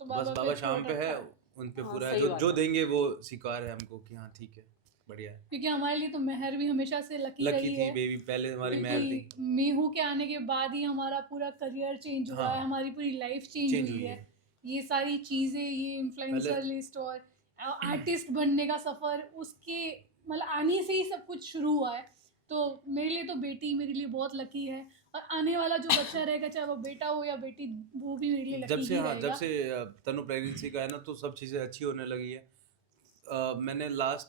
तो बस बाबा शाम पे छोड़ है, रखा उन पे हाँ, पूरा है, सही जो बात जो है। देंगे वो स्वीकार है हमको कि हाँ ठीक है, बढ़िया है। क्योंकि हमारे लिए तो महर भी हमेशा से लकी लकी रही थी है, बेबी, पहले हमारी महर थी। क्योंकि मीहू के आने के बाद ही हमारा पूरा करियर चेंज हुआ हाँ, है, हमारी पूरी लाइफ चेंज चेंज हुई हुई है। है। ये सारी चीज़ें, ये इन्फ्लुएंसर लिस्ट और आर्टिस्ट बनने का सफ़र, उसके मतलब आने से ही सब कुछ शुरू हुआ है। तो मेरे लिए तो बेटी मेरे लिए बहुत लकी है, और आने वाला जो बच्चा रहेगा, चाहे वो बेटा हो या बेटी, वो भी मेरे लिए जब लकी से ही हाँ, जब रहेगा। से तनु प्रेगनेंसी का है ना, तो सब चीज़ें अच्छी होने लगी है। मैंने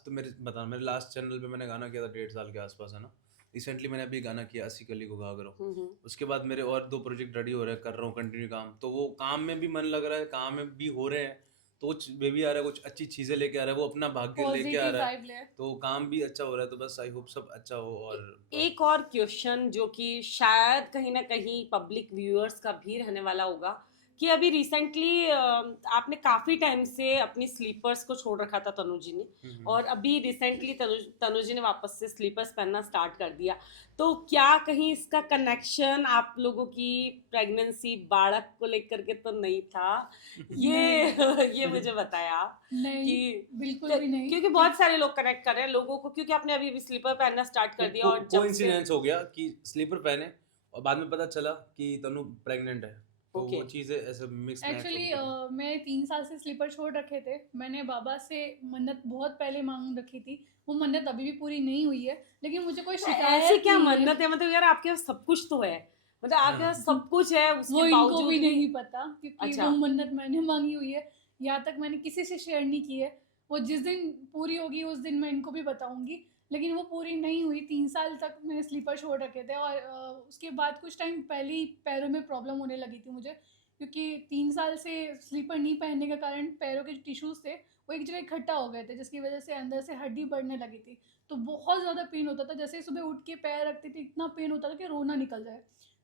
मेरे लास्ट चैनल पे मैंने गाना किया था 1.5 साल के आसपास, है ना। रिसेंटली मैंने अभी गाना किया अस्सी कली को गा करो। उसके बाद मेरे और 2 प्रोजेक्ट रेडी हो रहे हैं, कर रहा हूँ कंटिन्यू काम, तो वो काम में भी मन लग रहा है, काम में भी हो रहे हैं। तो कुछ बेबी आ रहा है, कुछ अच्छी चीज़ें लेके आ रहा है, वो अपना भाग्य लेके आ पॉजिटिव रहा है, वाइब ले। तो काम भी अच्छा हो रहा है। तो बस आई होप सब अच्छा हो। और एक और क्वेश्चन जो कि शायद कहीं ना कहीं पब्लिक व्यूअर्स का भी रहने वाला होगा, कि अभी रिसेंटली आपने काफ़ी टाइम से अपनी स्लीपर्स को छोड़ रखा था तनु जी ने, और अभी रिसेंटली तनु जी ने वापस से स्लीपर्स पहनना स्टार्ट कर दिया, तो क्या कहीं इसका कनेक्शन आप लोगों की प्रेगनेंसी बालक को लेकर के तो नहीं था? ये मुझे बताया नहीं, कि बिल्कुल भी नहीं। क्योंकि बहुत सारे लोग कनेक्ट कर रहे हैं लोगों को, क्योंकि आपने अभी स्लीपर पहनना स्टार्ट कर दिया, और जब से कोइंसिडेंस हो गया कि स्लीपर पहने और बाद में पता चला कि तनु प्रेग्नेंट है, तो Okay. वो चीज़ें ऐसे मिक्स एक्चुअली मैं 3 साल से स्लीपर छोड़ रखे थे। मैंने बाबा से मन्नत बहुत पहले मांग रखी थी, वो मन्नत अभी भी पूरी नहीं हुई है, लेकिन मुझे कोई शिकायत ऐसे क्या नहीं है। मन्नत है? मतलब यार आपके पास सब कुछ तो है, मतलब आपके पास सब कुछ है, वो उसके इनको बावजूद भी भी नहीं पता, क्योंकि अच्छा। वो मन्नत मैंने मांगी हुई है, यहाँ तक मैंने किसी से शेयर नहीं की है। वो जिस दिन पूरी होगी उस दिन मैं इनको भी बताऊंगी, लेकिन वो पूरी नहीं हुई। 3 साल तक मैंने स्लीपर छोड़ रखे थे और उसके बाद कुछ टाइम पहले ही पैरों में प्रॉब्लम होने लगी थी मुझे, क्योंकि 3 साल से स्लीपर नहीं पहनने के कारण पैरों के जो टिश्यूज़ थे वो एक जगह इकट्ठा हो गए थे, जिसकी वजह से अंदर से हड्डी बढ़ने लगी थी। तो बहुत ज़्यादा पेन होता था, जैसे ही सुबह उठ के पैर रखती थी इतना पेन होता था कि रोना निकल जाए।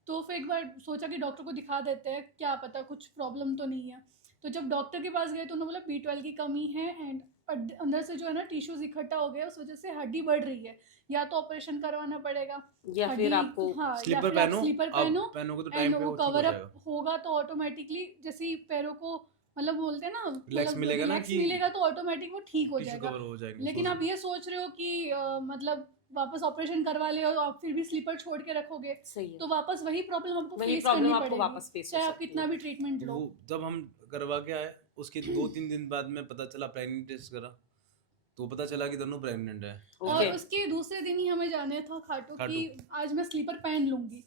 तो फिर एक बार सोचा कि डॉक्टर को दिखा देते हैं, क्या पता कुछ प्रॉब्लम तो नहीं है। तो जब डॉक्टर के पास गए तो उन्होंने बोला B12 की कमी है एंड अंदर से जो है ना टिश्यूज़ इकट्ठा हो गया, उस वजह से हड्डी बढ़ रही है, या तो ऑपरेशन करवाना पड़ेगा या फिर हड्डी, आपको हाँ, या स्लीपर फिर आप पहनो, स्लीपर अब पहनो पहनोगे तो एंड टाइम पे वो वो ठीक हो कवर अप जाएगा, होगा तो ऑटोमेटिकली जैसे ही पैरों को मतलब बोलते हैं ना, रिलैक्स मतलब मिलेगा ना रिलैक्स कि मिलेगा तो ऑटोमेटिक वो ठीक हो टिश्यू जाएगा। कवर हो जाएंगे लेकिन आप ये सोच रहे हो कि मतलब वापस ऑपरेशन करवा ले और आप फिर भी स्लीपर छोड़ के रखोगे, सही है, तो वापस वही प्रॉब्लम आपको वही फेस प्रॉब्लम करनी आपको पड़ेगी, वापस फेस हो चाहे आप सकती कितना है। भी ट्रीटमेंट लो। वो जब हम करवा के आए उसके 2-3 दिन बाद में पता चला, प्रेगनेंट टेस्ट करा तो पता चला कि दोनों प्रेग्नेंट है। और ओके, उसके दूसरे दिन ही हमें जाने था खाटू खाटू। कि आज मैं स्लीपर पहन लूंगी।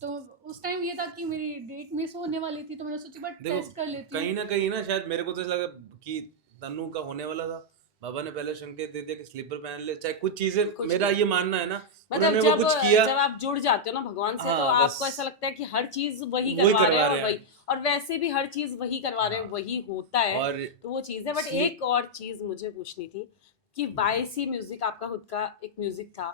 तो उस टाइम ये था कि मेरी डेट मिस होने वाली थी, तो मैंने सोचा बट देखो, टेस्ट कर लेती हूँ। कहीं ना कहीं ना शायद मेरे को तो ऐसा लगा कि तन्नू का होने वाला था, बाबा ने पहले संकेत दे दिया कि स्लीपर पहन ले, चाहे कुछ चीजें, कुछ मेरा नहीं। ये मानना है ना, मतलब उन्होंने वो कुछ किया, जब आप जुड़ जाते हो ना भगवान से, तो हाँ, आपको बस ऐसा लगता है कि हर चीज वही वही करवा रहे करवा हैं और रहे वही, हैं। और वैसे भी हर चीज वही करवा रहे हैं, हाँ। वही होता है, और तो वो चीज है। बट sleep- एक और चीज मुझे पूछनी थी कि YC म्यूजिक आपका खुद का एक म्यूजिक था,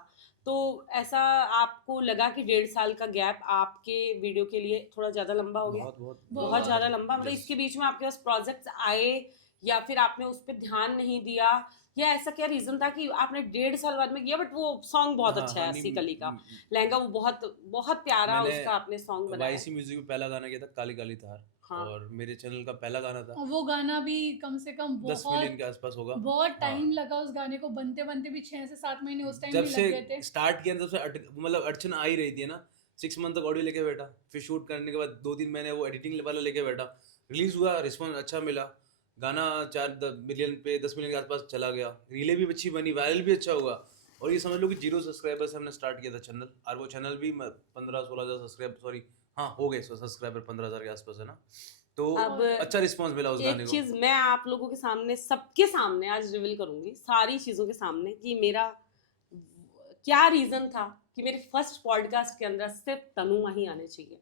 तो ऐसा आपको लगा कि 1.5 साल का गैप आपके वीडियो के लिए थोड़ा ज्यादा लंबा हो गया? बहुत बहुत ज्यादा लंबा, मतलब Yes. इसके बीच में आपके पास प्रोजेक्ट्स आए या फिर आपने उस पर ध्यान नहीं दिया, या ऐसा क्या रीजन था कि आपने 1.5 साल बाद में किया? बट वो सॉन्ग बहुत हाँ, अच्छा है, हनी- अस्सी कली का म- लहंगा, वो बहुत बहुत प्यारा मैंने उसका आपने सॉन्ग बनाया YC म्यूजिक में पहला गाना किया था काली काली तार, हाँ। और मेरे चैनल का पहला गाना था, और वो गाना भी कम से कम 10 मिलियन के आसपास होगा। बहुत हाँ। टाइम लगा उस गाने को बनते बनते भी 6 से 7 महीने उस टाइम जब भी से लग गए थे। स्टार्ट किया तब से मतलब अड़चन आ ही रही थी ना, 6 मंथ तक ऑडियो लेके बैठा, फिर शूट करने के बाद 2-3 महीने वो एडिटिंग वाला लेके बैठा, रिलीज हुआ, रिस्पॉन्स अच्छा मिला, गाना 4 मिलियन पे 10 मिलियन के आसपास चला गया, रीलें भी अच्छी बनी, वायरल भी अच्छा हुआ, और ये समझ लो कि 0 सब्सक्राइबर से हमने स्टार्ट किया था चैनल, और वो चैनल भी 15-16 हज़ार सब्सक्राइबर, सॉरी हाँ हो गए सब्सक्राइबर 15,000 के आसपास है ना, तो अब अच्छा रिस्पॉन्स मिला उस गाने एक को। चीज मैं आप लोगों के सामने, सबके सामने आज रिवील करूंगी, सारी चीजों के सामने, कि मेरा क्या रीजन था कि मेरे फर्स्ट पॉडकास्ट के अंदर सिर्फ तनु माही आने चाहिए।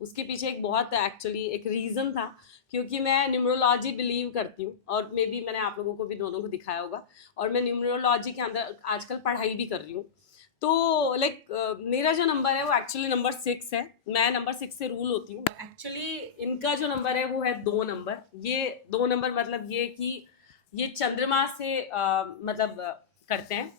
उसके पीछे एक बहुत एक्चुअली एक रीज़न था, क्योंकि मैं न्यूमरोलॉजी बिलीव करती हूँ, और मे बी मैंने आप लोगों को भी दोनों को दिखाया होगा, और मैं न्यूमरोलॉजी के अंदर आजकल पढ़ाई भी कर रही हूँ। तो लाइक मेरा जो नंबर है वो एक्चुअली नंबर 6 है, मैं नंबर 6 से रूल होती हूँ। एक्चुअली इनका जो नंबर है वो है 2 नंबर, ये 2 नंबर मतलब ये कि ये चंद्रमा से मतलब करते हैं।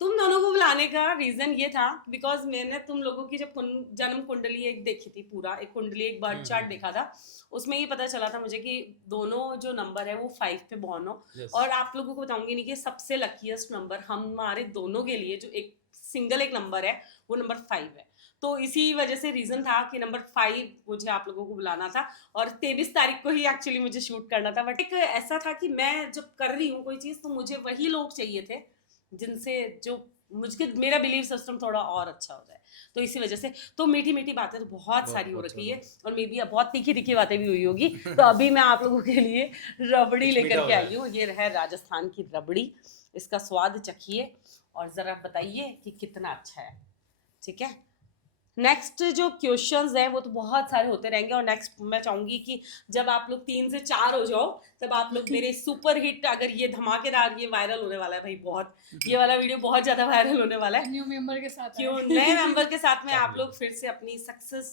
तुम दोनों को बुलाने का रीजन ये था बिकॉज मैंने तुम लोगों की जब जन्म कुंडली एक देखी थी, पूरा एक कुंडली, एक बर्थ चार्ट देखा था, उसमें ये पता चला था मुझे कि दोनों जो नंबर है वो 5 पे बॉर्न हो। Yes. और आप लोगों को बताऊंगी नहीं कि सबसे लकीएस्ट नंबर हमारे दोनों के लिए जो एक सिंगल एक नंबर है वो नंबर 5 है। तो इसी वजह से रीजन था कि नंबर 5 मुझे आप लोगों को बुलाना था, और 23 तारीख को ही एक्चुअली मुझे शूट करना था। बट एक ऐसा था कि मैं जब कर रही हूँ कोई चीज़ तो मुझे वही लोग चाहिए थे जिनसे जो मुझे मेरा बिलीव सिस्टम थोड़ा और अच्छा हो जाए, तो इसी वजह से। तो मीठी मीठी बातें तो बहुत सारी हो रखी है, और मे बी बहुत तीखी तीखी बातें भी हुई होगी। तो अभी मैं आप लोगों के लिए रबड़ी लेकर के आई हूँ। ये है राजस्थान की रबड़ी, इसका स्वाद चखिए और ज़रा बताइए कि कितना अच्छा है, ठीक है। नेक्स्ट जो क्वेश्चंस हैं वो तो बहुत सारे होते रहेंगे, और नेक्स्ट मैं चाहूँगी कि जब आप लोग 3 से 4 हो जाओ तब आप लोग मेरे सुपर हिट, अगर ये धमाकेदार, ये वायरल होने वाला है भाई, बहुत ये वाला वीडियो बहुत ज़्यादा वायरल होने वाला है। न्यू मेंबर के साथ क्यों आए। नए मेंबर के साथ में आप लोग फिर से अपनी सक्सेस,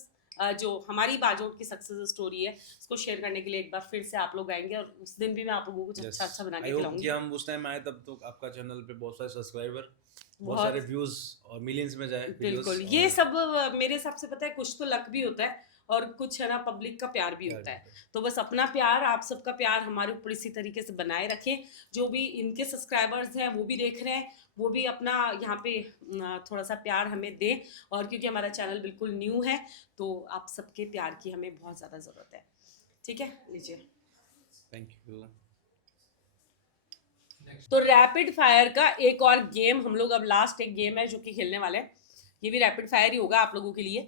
जो हमारी बाजोट की सक्सेस स्टोरी है उसको शेयर करने के लिए एक बार फिर से आप लोग आएंगे, और उस दिन भी मैं आप लोगों को कुछ अच्छा अच्छा बना के आई होप खिलाऊंगी। कि हम उस टाइम आए तब तो आपका चैनल पे बहुत सारे सब्सक्राइबर, बहुत बहुत सारे व्यूज और मिलियंस में जाए बिल्कुल, videos, ये और सब मेरे हिसाब से पता है, कुछ तो लक भी होता है और कुछ है ना पब्लिक का प्यार भी होता है। तो बस अपना प्यार, आप सबका प्यार हमारे ऊपर इसी तरीके से बनाए रखें। जो भी इनके सब्सक्राइबर्स हैं वो भी देख रहे हैं, वो भी अपना यहाँ पे थोड़ा सा प्यार हमें दें, और क्योंकि हमारा चैनल बिल्कुल न्यू है तो आप सबके प्यार की हमें बहुत ज़्यादा ज़रूरत है, ठीक है। लीजिए। Thank you. तो रैपिड फायर का एक और गेम हम लोग, अब लास्ट एक गेम है जो कि खेलने वाले हैं, ये भी रैपिड फायर ही होगा आप लोगों के लिए,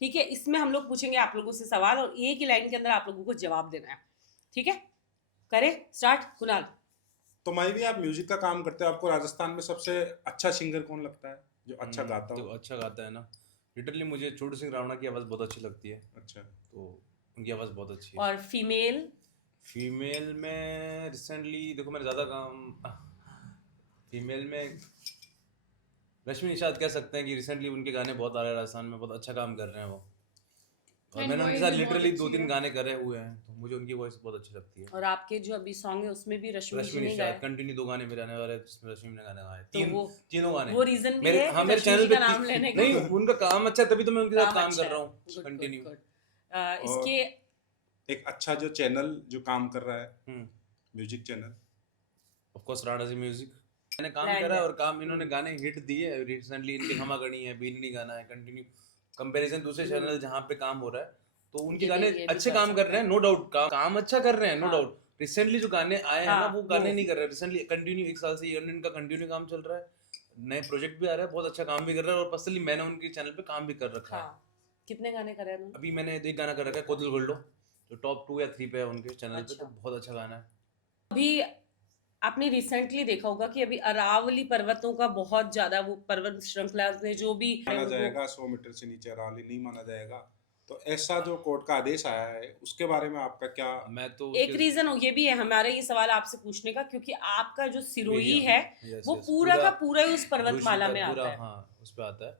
ठीक है। इसमें हम लोग पूछेंगे आप लोगों से सवाल, और एक ही लाइन के अंदर आप लोगों को जवाब देना है, ठीक है। करें स्टार्ट। कुणाल, तो मैं भी आप म्यूजिक का काम करते हो, आपको राजस्थान में सबसे अच्छा सिंगर कौन लगता है जो अच्छा गाता जो हो? अच्छा गाता है ना, लिटरली मुझे छोटू सिंह रावणा की आवाज़ बहुत अच्छी लगती है, अच्छा, तो उनकी आवाज़ बहुत अच्छी है। और फीमेल? फीमेल में रिसेंटली देखो मैंने ज़्यादा काम फीमेल में रश्मि निषाद कह सकते हैं कि रिसेंटली उनके गाने बहुत आ रहे हैं राजस्थान में, बहुत अच्छा काम कर रहे हैं वो, और And मैंने उनके voice साथ भी बहुत लिटरली अच्छी 2-3 है। गाने करे हुए हैं, तो मुझे उनकी वॉइस बहुत अच्छी लगती है। और आपके जो अभी सॉन्ग है उसमें भी रश्मि जी रश्मि ने निषाद गाया, कंटिन्यू 2 गाने मेरे आने वाले हैं जिसमें रश्मि ने गाने गाए, तो वो तीनों गाने वो रीजन भी मेरे, है हाँ कि मेरे रश्मि चैनल जी पे का नाम लेने का? नहीं उनका काम अच्छा है तभी तो मैं उनके साथ काम अच्छा कर रहा है, हूँ गुड कंटिन्यू। गुड। और इसके एक अच्छा जो चैनल जो काम कर रहा है, hmm music channel, of course Rana ji music मैंने काम Planned करा है है। और काम इन्होंने गाने हिट दिए रिसेंटली, इनके खमा गणी है, बीननी गाना है कंटिन्यू, कंपैरिजन दूसरे चैनल जहाँ पे काम हो रहा है, तो उनके ये गाने भी- ये भी अच्छे कर काम कर सकते रहे हैं, नो डाउट काम अच्छा कर रहे हैं, नो हाँ। डाउट। रिसेंटली जो गाने आए हैं ना हाँ, वो गाने वो। नहीं कर रहे, रिसेंटली कंटिन्यू 1 साल से ये इनका कंटिन्यू काम चल रहा है, नए प्रोजेक्ट भी आ रहा है, बहुत अच्छा काम भी कर रहा है, और पर्सनली मैंने उनके चैनल पे काम भी कर रखा है। हाँ, कितने गाने करे हैं उन्होंने? अभी मैंने एक गाना कर रखा है कोदल गोल्डो, जो टॉप 2 या 3 पे है उनके चैनल पे, अच्छा। तो बहुत अच्छा गाना है। अभी आपने रिसेंटली देखा होगा कि अभी अरावली पर्वतों का बहुत ज्यादा, वो पर्वत श्रृंखला में जो भी माना उनको- जाएगा 100 मीटर से नीचे अरावली नहीं माना जाएगा, तो ऐसा जो कोर्ट का आदेश आया है उसके बारे में आपका क्या? मैं तो एक रीजन ये भी है हमारा ये सवाल आपसे पूछने का, क्योंकि आपका जो सिरोही Area, है yes, वो yes, पूरा का पूरा ही उस पर्वतमाला जोशी में का पूरा, आता है। हाँ उस पे आता है,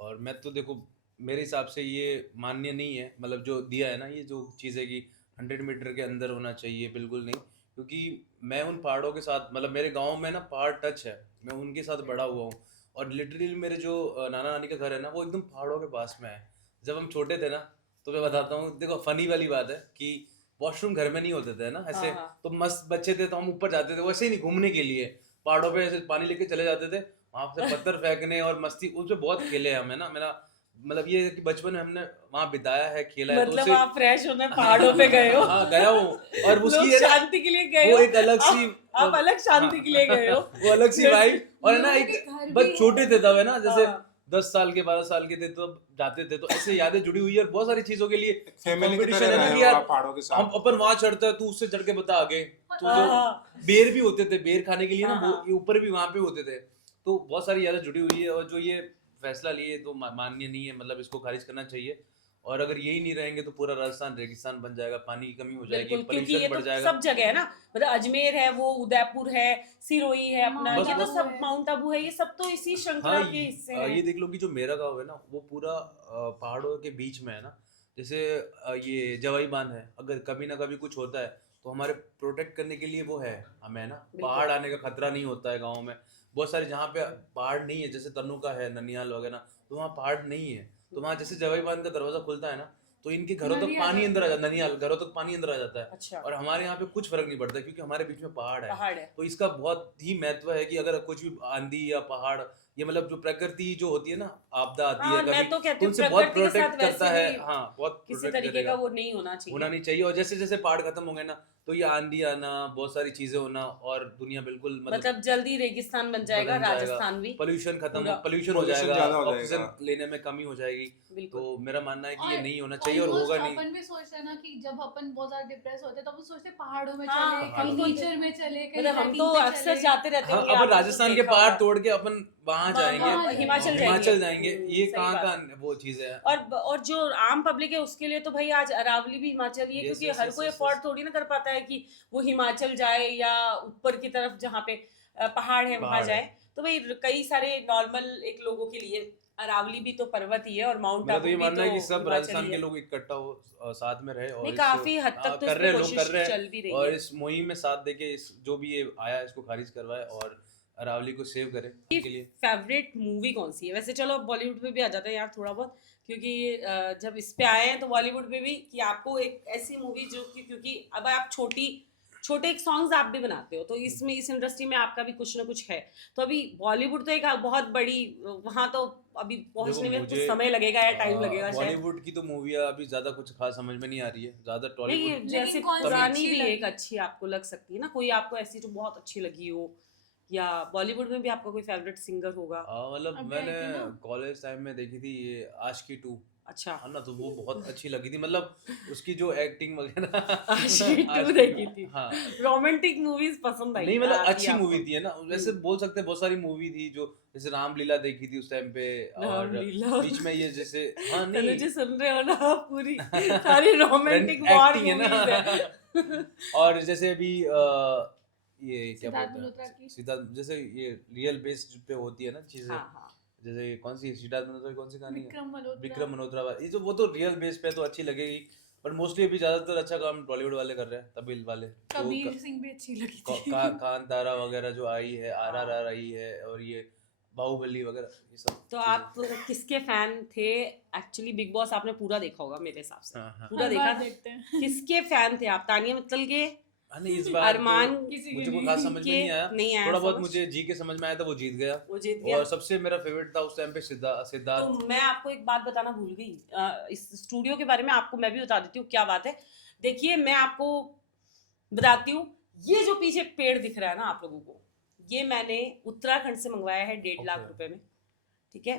और मैं तो देखो मेरे हिसाब से ये मान्य नहीं है, मतलब जो दिया है ना ये जो चीज़ है कि 100 मीटर के अंदर होना चाहिए, बिल्कुल नहीं, क्योंकि मैं उन पहाड़ों के साथ, मतलब मेरे गांव में ना पहाड़ टच है, मैं उनके साथ बड़ा हुआ हूँ, और लिटरली मेरे जो नाना नानी का घर है ना वो एकदम पहाड़ों के पास में है। जब हम छोटे थे ना, तो मैं बताता हूँ, देखो फनी वाली बात है कि वॉशरूम घर में नहीं होते थे ना ऐसे, हाँ। तो मस्त बच्चे थे तो हम ऊपर जाते थे वैसे ही नहीं, घूमने के लिए पहाड़ों पे ऐसे पानी लेके चले जाते थे, वहां से पत्थर फेंकने और मस्ती, उसमें बहुत खेले हैं हमें ना, मेरा मतलब ये है कि बचपन में हमने वहां बिताया है, खेला है, तो मतलब उससे आप फ्रेश होने पहाड़ों पे गए हो? हाँ गया हूँ, और उसकी लोग है ना, शांति के लिए गए वो हो, एक अलग सी आप अलग शांति के लिए गए हो। वो अलग सी वाइब, और है ना लोगों के एक घर बस भी छोटे है। थे तब है ना, जैसे हाँ। 10 साल के 12 साल के थे तो जाते थे, तो ऐसे यादें जुड़ी हुई है, और बहुत सारी चीजों के लिए फैमिली की competition तरह है ना रहे कि हो यार आप पहाड़ों के हम साथ? अपन वहां चढ़ते हैं, तू उससे चढ़ के बता आगे, तो जो हाँ। बेर भी होते थे, बेर खाने के लिए ना हाँ, वो हाँ। ये ऊपर भी वहां पे होते थे, तो बहुत सारी यादें जुड़ी हुई है, और जो ये फैसला लिए तो मान्य नहीं है, मतलब इसको खारिज करना चाहिए, और अगर यही नहीं रहेंगे तो पूरा राजस्थान रेगिस्तान बन जाएगा, पानी की कमी हो जाएगी, बिल्कुल, क्योंकि ये पोल्यूशन बढ़ तो जाएगा। सब जगह है ना, मतलब अजमेर है, वो उदयपुर है, सिरोही है अपना, माउंट ये तो आबू सब है। माउंट आबू है, ये सब तो इसी श्रृंखला हाँ के हिस्से हैं। ये देख लो कि जो मेरा गांव है ना वो पूरा पहाड़ों के बीच में है ना, जैसे ये जवाई बांध है, अगर कभी ना कभी कुछ होता है तो हमारे प्रोटेक्ट करने के लिए वो है, हमें ना बिल्कुल। पहाड़ आने का खतरा नहीं होता है गाँव में, बहुत सारे जहाँ पे पहाड़ नहीं है, जैसे तनु का है, ननिहाल वगैरह, तो वहाँ पहाड़ नहीं है, तो वहाँ जैसे जवाई बांध का दरवाजा खुलता है ना, तो इनके घरों तक ननिहाल पानी है। अंदर आ जाता है, ननिहाल घरों तक पानी अंदर आ जाता है, अच्छा, और हमारे यहाँ पे कुछ फर्क नहीं पड़ता क्योंकि हमारे बीच में पहाड़ है, पहाड़ है। तो इसका बहुत ही महत्व है कि अगर कुछ भी आंधी या पहाड़, ये मतलब जो प्रकृति जो होती है ना, आपदा आती हाँ, है मैं कभी, तो कहती हूँ उनसे बहुत प्रकृति के साथ प्रोटेक्ट करता वैसे है, भी हाँ बहुत किसी प्रोटेक्ट तरीके का करेगा, वो नहीं होना चाहिए। होना नहीं चाहिए, और जैसे जैसे पहाड़ खत्म होंगे ना तो ये आंधी आना, बहुत सारी चीजें होना, और दुनिया बिल्कुल मतलब जल्दी रेगिस्तान बन जाएगा बदल जाएगा, राजस्थान भी। पोल्यूशन खत्म, पूरा पोल्यूशन हो pollution जाएगा, ज्यादा हो ऑक्सीजन जाएगा। लेने में कमी हो जाएगी, बिल्कुल। तो मेरा मानना है कि ये और नहीं होना चाहिए, और almost होगा नहीं। अपन भी सोचते हैं ना कि जब अपन बहुत ज्यादा डिप्रेस होते हैं तो अपन सोचते हैं पहाड़ों में हाँ, चले, हम कहीं तो- नेचर में चले, कहीं मतलब हम trekking तो पे अक्सर चले। जाते रहते हाँ, होंगे, अपन आपने तो राजस्थान के देखा पहाड़ होगा। तोड़ के अपन वहां जाएंगे, वहाँ हिमाचल जाएंगे। हिमाचल जाएंगे, ये सही कहाँ बात का है। वो चीज है। और जो आम पब्लिक है उसके लिए तो भाई आज अरावली भी हिमाचल ही है, Yes, क्योंकि yes, हर yes, कोई yes, अफोर्ड yes. थोड़ी ना कर पाता है कि वो हिमाचल जाए या ऊपर की तरफ जहाँ पे पहाड़ है वहां पहाड़ है। जाए, तो भाई कई सारे नॉर्मल एक लोगों के लिए अरावली भी तो पर्वत ही है, और माउंट मेरा आबू तो ये भी मानना है तो कि सब हिमाचल राजस्थान ही के है। लोग इकट्ठा हो साथ में रहे, और नहीं, इस- काफी हद तक हाँ, तो कर इस रहे पे हैं, लोग कोशिश कर रहे हैं, चल भी रही और है। इस मुहिम में साथ देके इस जो भी ये आया इसको खारिज करवाए और अरावली को सेव करे के लिए। फेवरेट मूवी कौन सी है? वैसे चलो बॉलीवुड पे भी आ जाते हैं यार थोड़ा बहुत, क्योंकि जब इस पे आए हैं तो बॉलीवुड पे भी कि आपको एक ऐसी मूवी जो कि, क्योंकि अब आप छोटे एक सॉन्ग्स आप भी बनाते हो, तो इसमें इस इंडस्ट्री में आपका भी कुछ ना कुछ है, तो अभी बॉलीवुड तो एक बहुत बड़ी, वहां तो अभी पहुंचने में कुछ मुझे समय लगेगा या टाइम लगेगा शायद। बॉलीवुड की तो मूवियाँ अभी ज्यादा कुछ खास समझ में नहीं आ रही है, ज्यादा नहीं, टॉलीवुड। जैसे कौन सी पुरानी अच्छी भी लगी? एक अच्छी आपको लग सकती है ना, कोई आपको ऐसी जो बहुत अच्छी लगी हो, या बॉलीवुड में भी आपका कोई फेवरेट सिंगर होगा? मतलब अभी आई मैंने थी ना। कॉलेज टाइम में देखी थी ये आशिकी 2 अच्छा, है ना, तो वो बहुत अच्छी लगी थी, मतलब उसकी जो एक्टिंग वगैरह आशिकी 2 आशिकी देखी 2 थी। हाँ रोमांटिक मूवीज पसंद आई नहीं मतलब आती अच्छी है मूवी आपको? थी है ना, वैसे बोल सकते हैं बहुत सारी मूवी थी जो जैसे रामलीला देखी थी उस टाइम पे, और रामलीला। बीच में ये जैसे हाँ नहीं तनुजी सुन रहे हो ना आप? पूरी सारी रोमांटिक वॉर एक्टिंग है मूवीज है। ना और जैसे अभी ये क्या सिद्धार्थ बोलते मल्होत्रा हैं की। सिद्धार्थ, जैसे ये रियल बेस्ड पे होती है ना चीजें, हाँ हाँ, जैसे कौन सी सिद्धार्थ मल्होत्रा की कौन सी कहानी है, विक्रम मल्होत्रा। विक्रम मल्होत्रा वाली, ये जो वो तो रियल बेस पे है तो अच्छी लगेगी, पर मोस्टली अभी ज्यादातर अच्छा काम बॉलीवुड वाले कर रहे हैं, तमिल वाले तो कबीर सिंह भी अच्छी लगी थी। कांतारा वगैरह जो आई है, हाँ। आरआरआर आई है, और ये बाहुबली वगैरह, ये सब तो चीजें। आप किसके फैन थे? एक्चुअली बिग बॉस आपने पूरा देखा होगा मेरे हिसाब से। हाँ हाँ पूरा हर देखा बार था? देखते हैं। किसके फैन थे आप? तानिया मित्तल के, हाँ, नहीं इस बार अरमान तो किसी के मुझे कोई नहीं। खास समझ में के? नहीं आया, नहीं आया थोड़ा बहुत समझ? मुझे जी के समझ में आया था, वो जीत गया, वो जीत गया। और सबसे मेरा फेवरेट था उस टाइम पे सिद्धार्थ। तो मैं आपको एक बात बताना भूल गई, इस स्टूडियो के बारे में आपको मैं भी बता देती हूँ क्या बात है। देखिए मैं आपको बताती हूँ, ये जो पीछे पेड़ दिख रहा है ना आप लोगों को, ये मैंने उत्तराखंड से मंगवाया है 1.5 लाख Okay. रुपए में, ठीक है।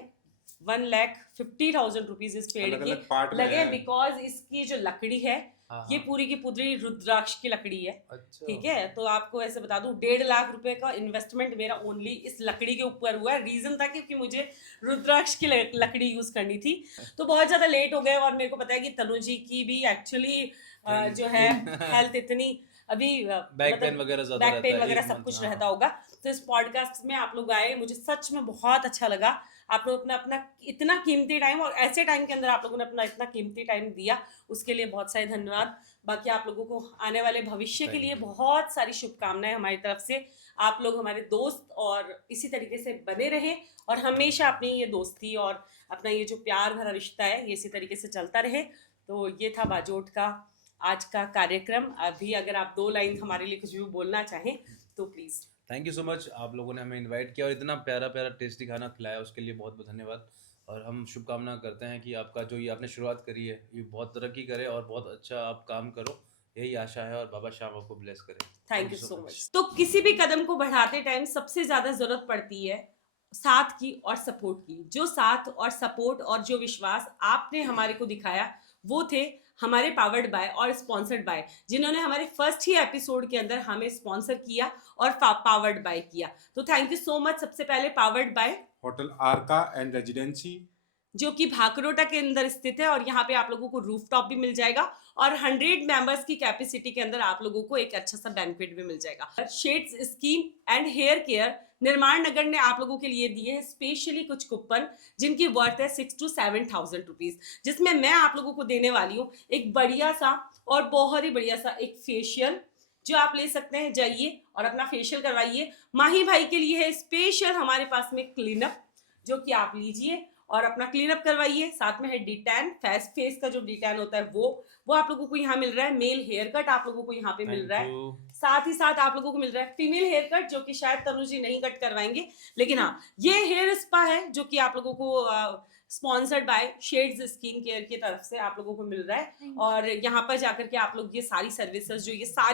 1,50,000 रुपीज इस पेड़ अलग के अलग पार्ट में लगे, है। बिकॉज इसकी जो लकड़ी है हाँ, ये हाँ, पूरी की पूरी रुद्राक्ष की लकड़ी है, अच्छा ठीक है। तो आपको ऐसे बता दूं 1.5 लाख रुपए का इन्वेस्टमेंट मेरा ओनली इस लकड़ी के ऊपर हुआ है। रीजन था क्योंकि मुझे रुद्राक्ष की लकड़ी यूज करनी थी। तो बहुत ज्यादा लेट हो गए, और मेरे को पता है कि तनु जी की भी एक्चुअली जो है हेल्थ इतनी अभी बैक पेन वगैरह ज्यादा बैक रहता पेन है, वगैरह एक सब month, कुछ हाँ, रहता होगा। तो इस पॉडकास्ट में आप लोग आए, मुझे सच में बहुत अच्छा लगा। आप लोग अपना अपना इतना कीमती टाइम, और ऐसे टाइम के अंदर आप लोगों ने अपना इतना कीमती टाइम दिया, उसके लिए बहुत सारे धन्यवाद। बाकी आप लोगों को आने वाले भविष्य के Thank लिए you. बहुत सारी शुभकामनाएं हमारी तरफ से। आप लोग हमारे दोस्त और इसी तरीके से बने रहे, और हमेशा अपनी ये दोस्ती और अपना ये जो प्यार भरा रिश्ता है ये इसी तरीके से चलता रहे। तो ये था बाजोट का आज का कार्यक्रम। अभी अगर आप 2 लाइन हमारे लिए कुछ भी बोलना चाहें तो please. Thank you so much, आप लोगों ने हमें इनवाइट किया और इतना प्यारा प्यारा टेस्टी खाना खिलाया, उसके लिए बहुत बहुत धन्यवाद। और हम शुभकामना करते हैं कि आपका जो ये आपने शुरुआत करी है ये बहुत तरक्की करे और बहुत अच्छा आप काम करो, यही आशा है, और बाबा श्याम आपको ब्लेस करे। Thank you so much. तो किसी भी कदम को बढ़ाते टाइम सबसे ज्यादा जरूरत पड़ती है साथ की और सपोर्ट की। जो साथ और सपोर्ट और जो विश्वास आपने हमारे को दिखाया वो थे हमारे पावर्ड बाय और स्पॉन्सर्ड बाय, जिन्होंने हमारे फर्स्ट ही एपिसोड के अंदर हमें स्पॉन्सर किया और पावर्ड बाय किया। तो थैंक यू सो मच। सबसे पहले powered by hotel आर्का and residency, जो कि भाकरोटा के अंदर स्थित है, और यहाँ पे आप लोगों को रूफटॉप भी मिल जाएगा, और 100 मेंबर्स की कैपेसिटी के अंदर आप लोगों को एक अच्छा सा बैंक्वेट भी मिल जाएगा। Shades skin and hair care Nirman Nagar ने आप लोगों के लिए दिए हैं स्पेशली कुछ कूपन, जिनकी वर्थ है 6,000 to 7,000 रुपीज, जिसमें मैं आप लोगों को देने वाली हूँ एक बढ़िया सा और बहुत ही बढ़िया सा एक फेशियल, जो आप ले सकते हैं। जाइए और अपना फेशियल करवाइए। माही भाई के लिए है स्पेशल हमारे पास में क्लीनअप, जो कि आप लीजिए और अपना क्लीनअप करवाइए। साथ में है डिटैन, फेस का जो डिटैन होता है वो आप लोगों को यहाँ मिल रहा है। मेल हेयर कट आप लोगों को यहाँ पे मिल रहा है। साथ ही साथ आप लोगों को मिल रहा है फीमेल हेयर कट, जो कि शायद तनु जी नहीं कट करवाएंगे, लेकिन हाँ ये हेयर स्पा है जो कि आप लोगों को sponsored by shades skin care की तरफ से आप लोगों को मिल रहा है। और यहाँ पर जाकर के आप लोग ये सारी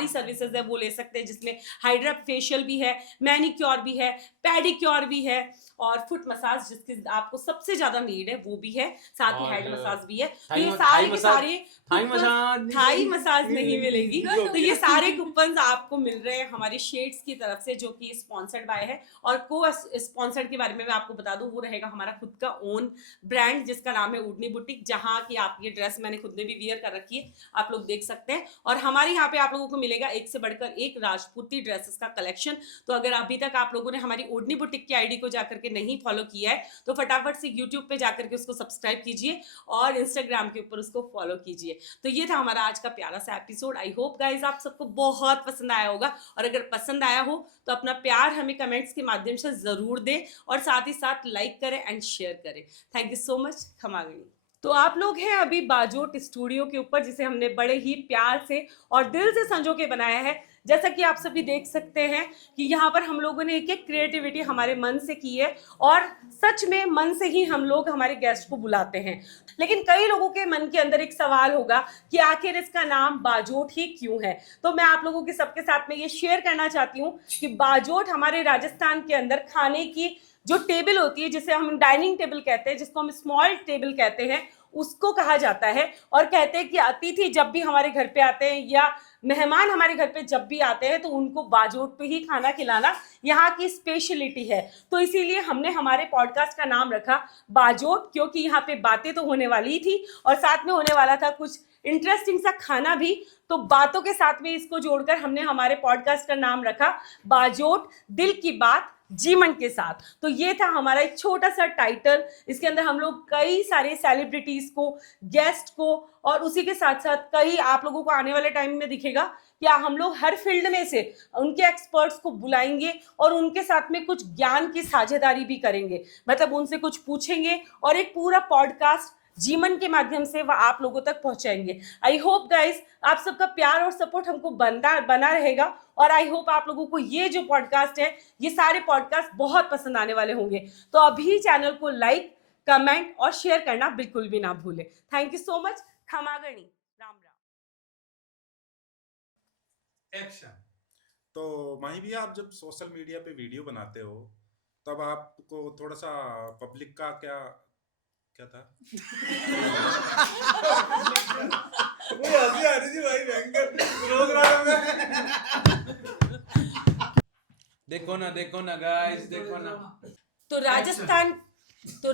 सर्विसेज है वो ले सकते हैं, जिसमें हाइड्रा फेशियल भी है, मैनिक्योर भी है, पेडिक्योर भी है, और फुट मसाज जिसकी आपको सबसे ज्यादा नीड है वो भी है, साथ ही हेड मसाज भी है। तो ये सारे के सारे थाई मसाज नहीं मिलेगी। तो ये सारे कूपन आपको मिल रहे हैं हमारे शेड्स की तरफ से, जो कि स्पॉन्सर्ड बाय है। और को स्पॉन्सर्ड के बारे में मैं आपको बता दूं, वो रहेगा हमारा खुद का ओन ब्रांड, जिसका नाम है उडनी बुटीक, जहां की आप ये ड्रेस मैंने खुद ने भी वियर कर रखी है, आप लोग देख सकते हैं। और हमारे यहाँ पे आप लोगों को मिलेगा एक से बढ़कर एक राजपूती ड्रेसेस का कलेक्शन। तो अगर अभी तक आप लोगों ने हमारी उडनी बुटीक की आईडी को जाकर के नहीं फॉलो किया है तो फटाफट से यूट्यूब पे जाकर के उसको सब्सक्राइब कीजिए और इंस्टाग्राम के ऊपर उसको फॉलो कीजिए। तो ये था हमारा आज का प्यारा सा एपिसोड। आई होप गाइज आप सबको बहुत पसंद आया होगा, और अगर पसंद आया हो तो अपना प्यार हमें कमेंट्स के माध्यम से जरूर दें, और साथ ही साथ लाइक करें एंड शेयर करें। Thank you so much. खमागणी। तो आप लोग हैं अभी बाजोट स्टूडियो के ऊपर, जिसे हमने बड़े ही प्यार से और दिल से संजो के बनाया है, जैसा कि आप सभी देख सकते हैं कि यहाँ पर हम लोगों ने एक एक क्रिएटिविटी हमारे मन से की है और सच में मन से ही हम लोग हमारे गेस्ट को बुलाते हैं। लेकिन कई लोगों के मन के अंदर एक सवाल होगा कि आखिर इसका नाम बाजोट ही क्यों है। तो मैं आप लोगों के सबके साथ में ये शेयर करना चाहती हूँ कि बाजोट हमारे राजस्थान के अंदर खाने की जो टेबल होती है, जिसे हम डाइनिंग टेबल कहते हैं, जिसको हम स्मॉल टेबल कहते हैं, उसको कहा जाता है। और कहते हैं कि अतिथि जब भी हमारे घर पे आते हैं या मेहमान हमारे घर पे जब भी आते हैं तो उनको बाजोट पे ही खाना खिलाना यहाँ की स्पेशलिटी है। तो इसीलिए हमने हमारे पॉडकास्ट का नाम रखा बाजोट, क्योंकि यहाँ पे बातें तो होने वाली ही थी और साथ में होने वाला था कुछ इंटरेस्टिंग सा खाना भी। तो बातों के साथ में इसको जोड़कर हमने हमारे पॉडकास्ट का नाम रखा बाजोट, दिल की बात जी मन के साथ। तो ये था हमारा एक छोटा सा टाइटल। इसके अंदर हम लोग कई सारे सेलिब्रिटीज को, गेस्ट को और उसी के साथ साथ कई आप लोगों को आने वाले टाइम में दिखेगा कि हम लोग हर फील्ड में से उनके एक्सपर्ट्स को बुलाएंगे और उनके साथ में कुछ ज्ञान की साझेदारी भी करेंगे। मतलब उनसे कुछ पूछेंगे और एक पूरा पॉडकास्ट जीवन के माध्यम से वह आप लोगों तक पहुंचाएंगे। आई होप गाइस आप सबका प्यार और सपोर्ट हमको बना रहेगा और आई होप आप लोगों को ये जो पॉडकास्ट है, ये सारे पॉडकास्ट बहुत पसंद आने वाले होंगे। तो अभी चैनल को लाइक, कमेंट और शेयर करना बिल्कुल भी ना भूलें। Thank you so much. खमागणी, राम राम। एक्शन। तो माही भैया, आप जब सोशल मीडिया पे वीडियो बनाते हो तब आपको थोड़ा सा पब्लिक का क्या था? मुझे हंसी आ रही थी भाई, भयंकर रोक रहा था मैं। देखो ना गाइस, देखो ना। तो राजस्थान तो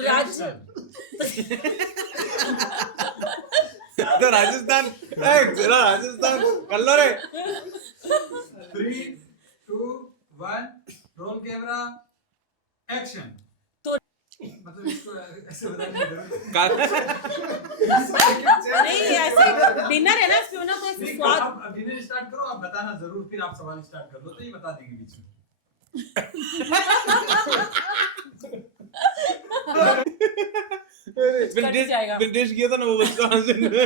राजस्थान कर लो रे। 3, 2, 1 रोल कैमरा एक्शन। तो मतलब इसको ऐसे बताने की जरूरत नहीं, ऐसे डिनर है ना, क्यों ना तो ऐसे नहीं। स्वाद। आप डिनर स्टार्ट करो, आप बताना जरूर, फिर आप सवाल स्टार्ट कर दो तो ये बता देंगे बीच में। विंटेज किया था ना वो, बच्चा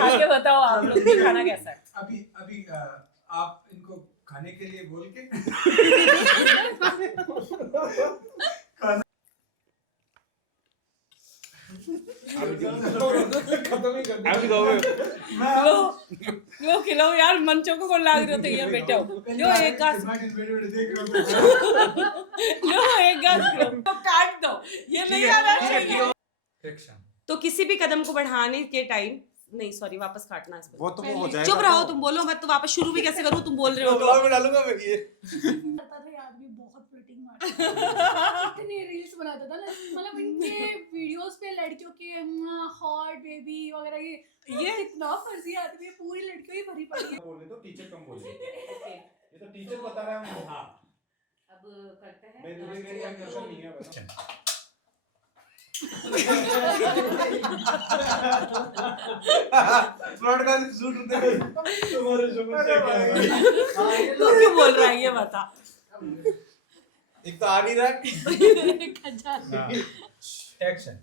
आगे बताओ आप लोग की खाना कैसा है। अभी आप इनको खाने के लिए बोल के खत्म ही कर यो खिलाओ यार, मंचों को कौन लाग रहे हो, यार बैठो यो एक गास यो एक गास तो काट दो, ये नहीं आना चाहिए। एक्शन। तो किसी भी कदम को बढ़ाने के टाइम नहीं, सॉरी, वापस काटना है वो तो वो हो जाएगा। चुप रहो, तुम बोलो मत। तो वापस शुरू भी कैसे करूं, तुम बोल रहे हो तो ब्लॉग में डालूंगा मैं ये। करता था यार, भी बहुत फ्लर्टिंग मारता इतने रील्स बनाता था ना, मतलब इनके वीडियोस पे लड़कियों के हॉट बेबी वगैरह ये इतना फर्जी आदमी है, पूरी लड़कियों ही भरी पड़ी है। बोले तो टीचर कम बोले, ये तो टीचर बता रहा है। हाँ, अब करते हैं। मेरी क्वेश्चन नहीं है बस। फ्रंट का शूट होते हैं तुम्हारे शूट से। तू क्यों बोल रहा है ये बता। एक तो आ नहीं रहा है। एक्शन।